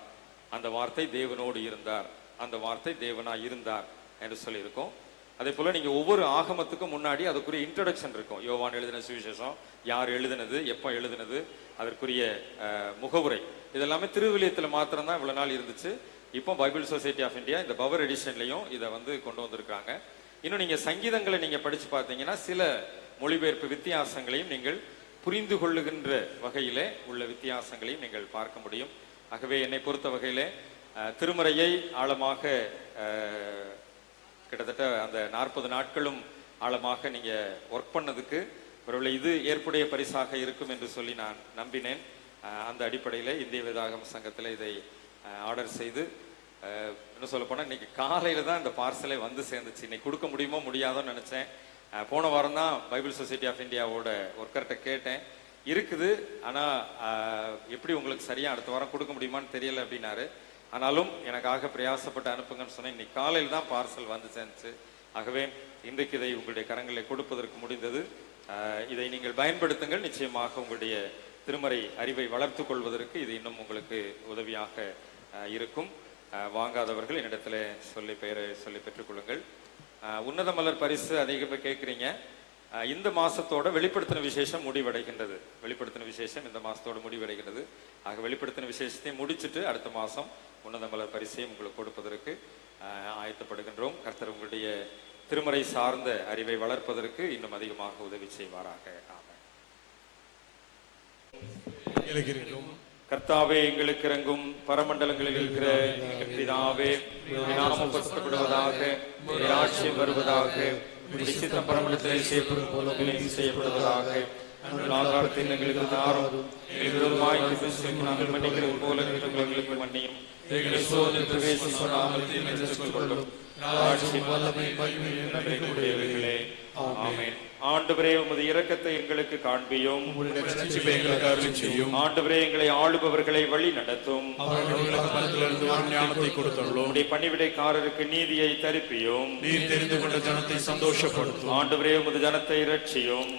அந்த வார்த்தை தேவனோடு இருந்தார், அந்த வார்த்தை தேவனாய் இருந்தார் என்று சொல்லியிருக்கோம். அதே போல நீங்க ஒவ்வொரு ஆகமத்துக்கும் முன்னாடி அதுக்குரிய இன்ட்ரடக்ஷன் இருக்கும். யோவான் எழுதின சுவிசேஷம் யார் எழுதினது, எப்போ எழுதினது, அதற்குரிய முகவுரை, இதெல்லாமே திருவிலியத்தில் மாத்திரம்தான் இவ்வளவு நாள் இருந்துச்சு. இப்போ பைபிள் சொசைட்டி ஆஃப் இந்தியா இந்த பவர் எடிஷன்லையும் இதை கொண்டு வந்திருக்காங்க. இன்னும் நீங்க சங்கீதங்களை நீங்க படிச்சு பார்த்தீங்கன்னா சில மொழிபெயர்ப்பு வித்தியாசங்களையும் நீங்கள் புரிந்து கொள்ளுகின்ற வகையிலே உள்ள வித்தியாசங்களையும் நீங்கள் பார்க்க முடியும். ஆகவே என்னை பொறுத்த வகையிலே திருமறையை ஆழமாக கிட்டத்தட்ட அந்த 40 நாட்களும் ஆழமாக நீங்க ஒர்க் பண்ணதுக்கு ஒருவேளை இது ஏற்புடைய பரிசாக இருக்கும் என்று சொல்லி நான் நம்பினேன். அந்த அடிப்படையில் இந்திய வேதாகம சங்கத்தில் இதை ஆர்டர் செய்து இன்னும் சொல்ல போனால் இன்னைக்கு காலையில் தான் இந்த பார்சலே வந்து சேர்ந்துச்சு. இன்னைக்கு கொடுக்க முடியுமோ முடியாதோன்னு நினச்சேன். போன வாரம் தான் பைபிள் சொசைட்டி ஆஃப் இந்தியாவோட ஒர்க்கர்கிட்ட கேட்டேன், இருக்குது ஆனால் எப்படி உங்களுக்கு சரியாக அடுத்த வாரம் கொடுக்க முடியுமான்னு தெரியல அப்படின்னாரு. ஆனாலும் எனக்காக பிரயாசப்பட்டு அனுப்புங்கன்னு சொன்னேன். இன்னைக்கு காலையில் தான் பார்சல் வந்து சேர்ந்துச்சு. ஆகவே இன்றைக்கு இதை உங்களுடைய கரங்களை கொடுப்பதற்கு முடிந்தது. இதை நீங்கள் பயன்படுத்துங்கள். நிச்சயமாக உங்களுடைய திருமறை அறிவை வளர்த்து கொள்வதற்கு இது இன்னும் உங்களுக்கு உதவியாக இருக்கும். வாங்காதவர்கள் என்னிடத்துல பெயரை சொல்லி பெற்றுக்கொள்ளுங்கள். உன்னத மலர் பரிசு அதிகமாக கேட்குறீங்க. இந்த மாசத்தோட வெளிப்படுத்தின விசேஷம் முடிவடைகின்றது. வெளிப்படுத்தின விசேஷம் இந்த மாசத்தோட முடிவடைகிறது. ஆக வெளிப்படுத்தின விசேஷத்தை முடிச்சுட்டு அடுத்த மாசம் உன்னத மலர் பரிசையும் உங்களுக்கு கொடுப்பதற்கு ஆயத்தப்படுகின்றோம். கர்த்தர் உங்களுடைய திருமறை சார்ந்த அறிவை வளர்ப்பதற்கு இன்னும் அதிகமாக உதவி செய்வாராக. கர்த்தாவே, எங்களுக்கு இறங்கும். பரமண்டலங்களில் இருக்கிற எங்கள் பிதாவே, நாமம் பரிசுத்தப்படுவதாக, ஆட்சியம் வருவதாக, சித்தம் பரமண்டலத்தில் செய்யப்படும் போல செய்யப்படுவதாக. ஆகாரத்தை எங்களுக்கு தாரும், நாங்கள் மன்னிக்கிறது போல எங்களுக்கு மன்னியும். ஆண்டவரே, உமது இரக்கத்தை எங்களுக்கு காண்பியும். ஆண்டவரே, எங்களை ஆளுபவர்களை வழி நடத்தும். உம்முடைய பணிவிடைக்காரருக்கு நீதியை தரிப்பியும். நீர் தெரிந்து கொண்ட ஜனத்தை சந்தோஷப்படுத்தும். ஆண்டவரே, உமது ஜனத்தை இரட்சியும்.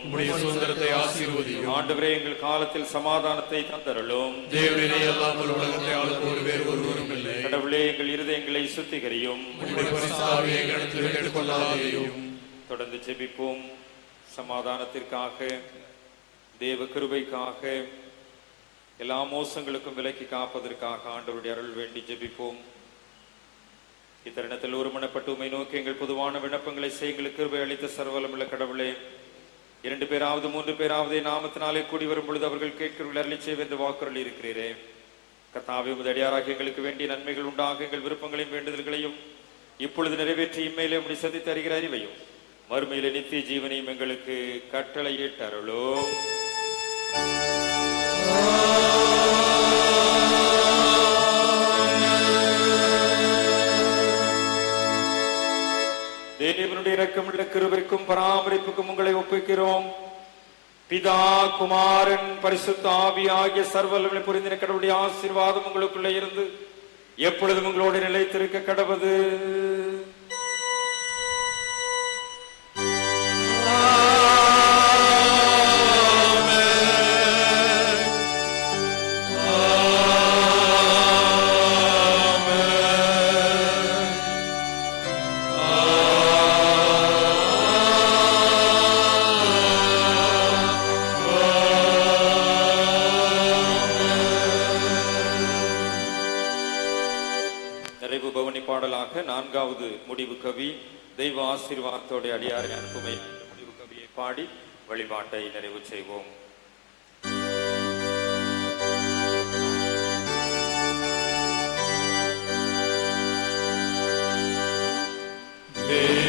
சுதந்திரத்தை ஆசீர்வதியும். ஆண்டவரே, எங்கள் காலத்தில் சமாதானத்தை தந்தருளும். தேவரே, அல்லாமல் உலகத்தை ஆளுவோர் வேறு ஒருவரும் இல்லை. கடவுளே, எங்கள் இருதயங்களை சுத்திகரியும். தொடர்ந்து ஜெபிப்போம். சமாதானத்திற்காக, தேவ கிருபைக்காக, எல்லா மோசங்களுக்கும் விலக்கி காப்பதற்காக ஆண்டவருடைய அருள் வேண்டி ஜெபிப்போம். இத்தருணத்தில் ஒருமனப்பட்டு உம்மை நோக்கி எங்கள் பொதுவான விண்ணப்பங்களை எங்களுக்கு கிருபை அளித்த சர்வவல்லமையுள்ள கடவுளே, 2 பேராவது 3 பேராவது நாமத்தினாலே கூடி வரும் பொழுது அவர்கள் கேட்கிறவர்கள் அருளி செய்வென்று வாக்குறுதி இருக்கிறீரே. கர்த்தாவே, உமது அடியாராக எங்களுக்கு வேண்டிய நன்மைகள் உண்டாக எங்கள் விருப்பங்களையும் வேண்டுதல்களையும் இப்பொழுது நிறைவேற்றி இம்மையிலே உம்முடைய சதித்து அறிகிற அறிவையும் மறுமையிலே நித்திய ஜீவனையும் எங்களுக்கு கட்டளையிட்டருளோ. தேவனுடைய இரக்கமுள்ள கிருபைக்கும் பராமரிப்புக்கும் உங்களை ஒப்புக்கிறோம். பிதா, குமாரன், பரிசுத்த ஆவி ஆகிய சர்வவல்லமை புரிந்தின கடவுளுடைய ஆசீர்வாதம் உங்களுக்குள்ளே இருந்து எப்பொழுதும் உங்களோடு நிலைத்திருக்க கடவுது. பாடலாக 4வது முடிவு கவி தெய்வ ஆசீர்வாதத்தோட அடியாரை அனுப்புமை முடிவு கவியை பாடி வழிபாட்டை நிறைவு செய்வோம். Oh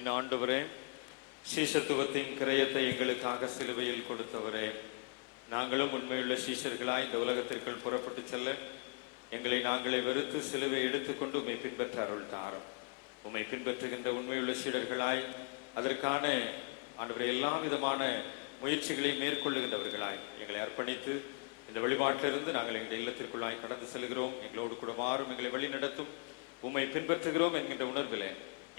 அன்பின் ஆண்டவரே, சீஷத்துவத்தின் கிரயத்தை எங்களுக்காக சிலுவையில் கொடுத்தவரே, நாங்களும் உண்மையுள்ள சீஷர்களாய் இந்த உலகத்திற்குள் புறப்பட்டு செல்ல எங்களை நாங்களே வெறுத்து சிலுவை எடுத்துக்கொண்டு உம்மை பின்பற்ற அருள் தாரும். உம்மை பின்பற்றுகின்ற உண்மையுள்ள சீடர்களாய் அதற்கான ஆண்டவரை எல்லா விதமான முயற்சிகளை மேற்கொள்ளுகின்றவர்களாய் எங்களை அர்ப்பணித்து இந்த வழிபாட்டிலிருந்து நாங்கள் எங்கள் இல்லத்திற்குள்ளாய் கடந்து செல்கிறோம். எங்களோடு கூட மாறும், எங்களை வழி நடத்தும். உம்மை பின்பற்றுகிறோம் என்கின்ற உணர்விலே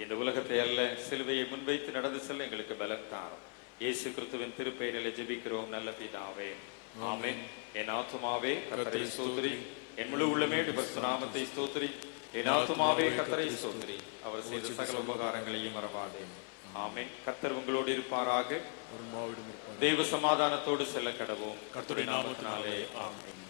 இந்த உலகத்தை அல்ல, சிலுவையை முன்வைத்து நடந்து செல்ல எங்களுக்கு பலம் தாரும். இயேசு கிறிஸ்துவின் திருப்பெயரிலே ஜெபிக்கிறோம் நல்ல பிதாவே, ஆமென். என் ஆத்துமாவே கர்த்தரை ஸ்தோத்திரி, என் முழு உள்ளமே பரிசுத்த நாமத்தை ஸ்தோத்திரி. என் ஆத்துமாவே கர்த்தரை ஸ்தோத்திரி, அவர் செய்த சகல உபகாரங்களையும் மறவாதே. ஆமென். கர்த்தர் உங்களோடு இருப்பாராக. தெய்வ சமாதானத்தோடு செல்ல கடவோம். கர்த்தருடைய நாமத்தினாலே ஆமென்.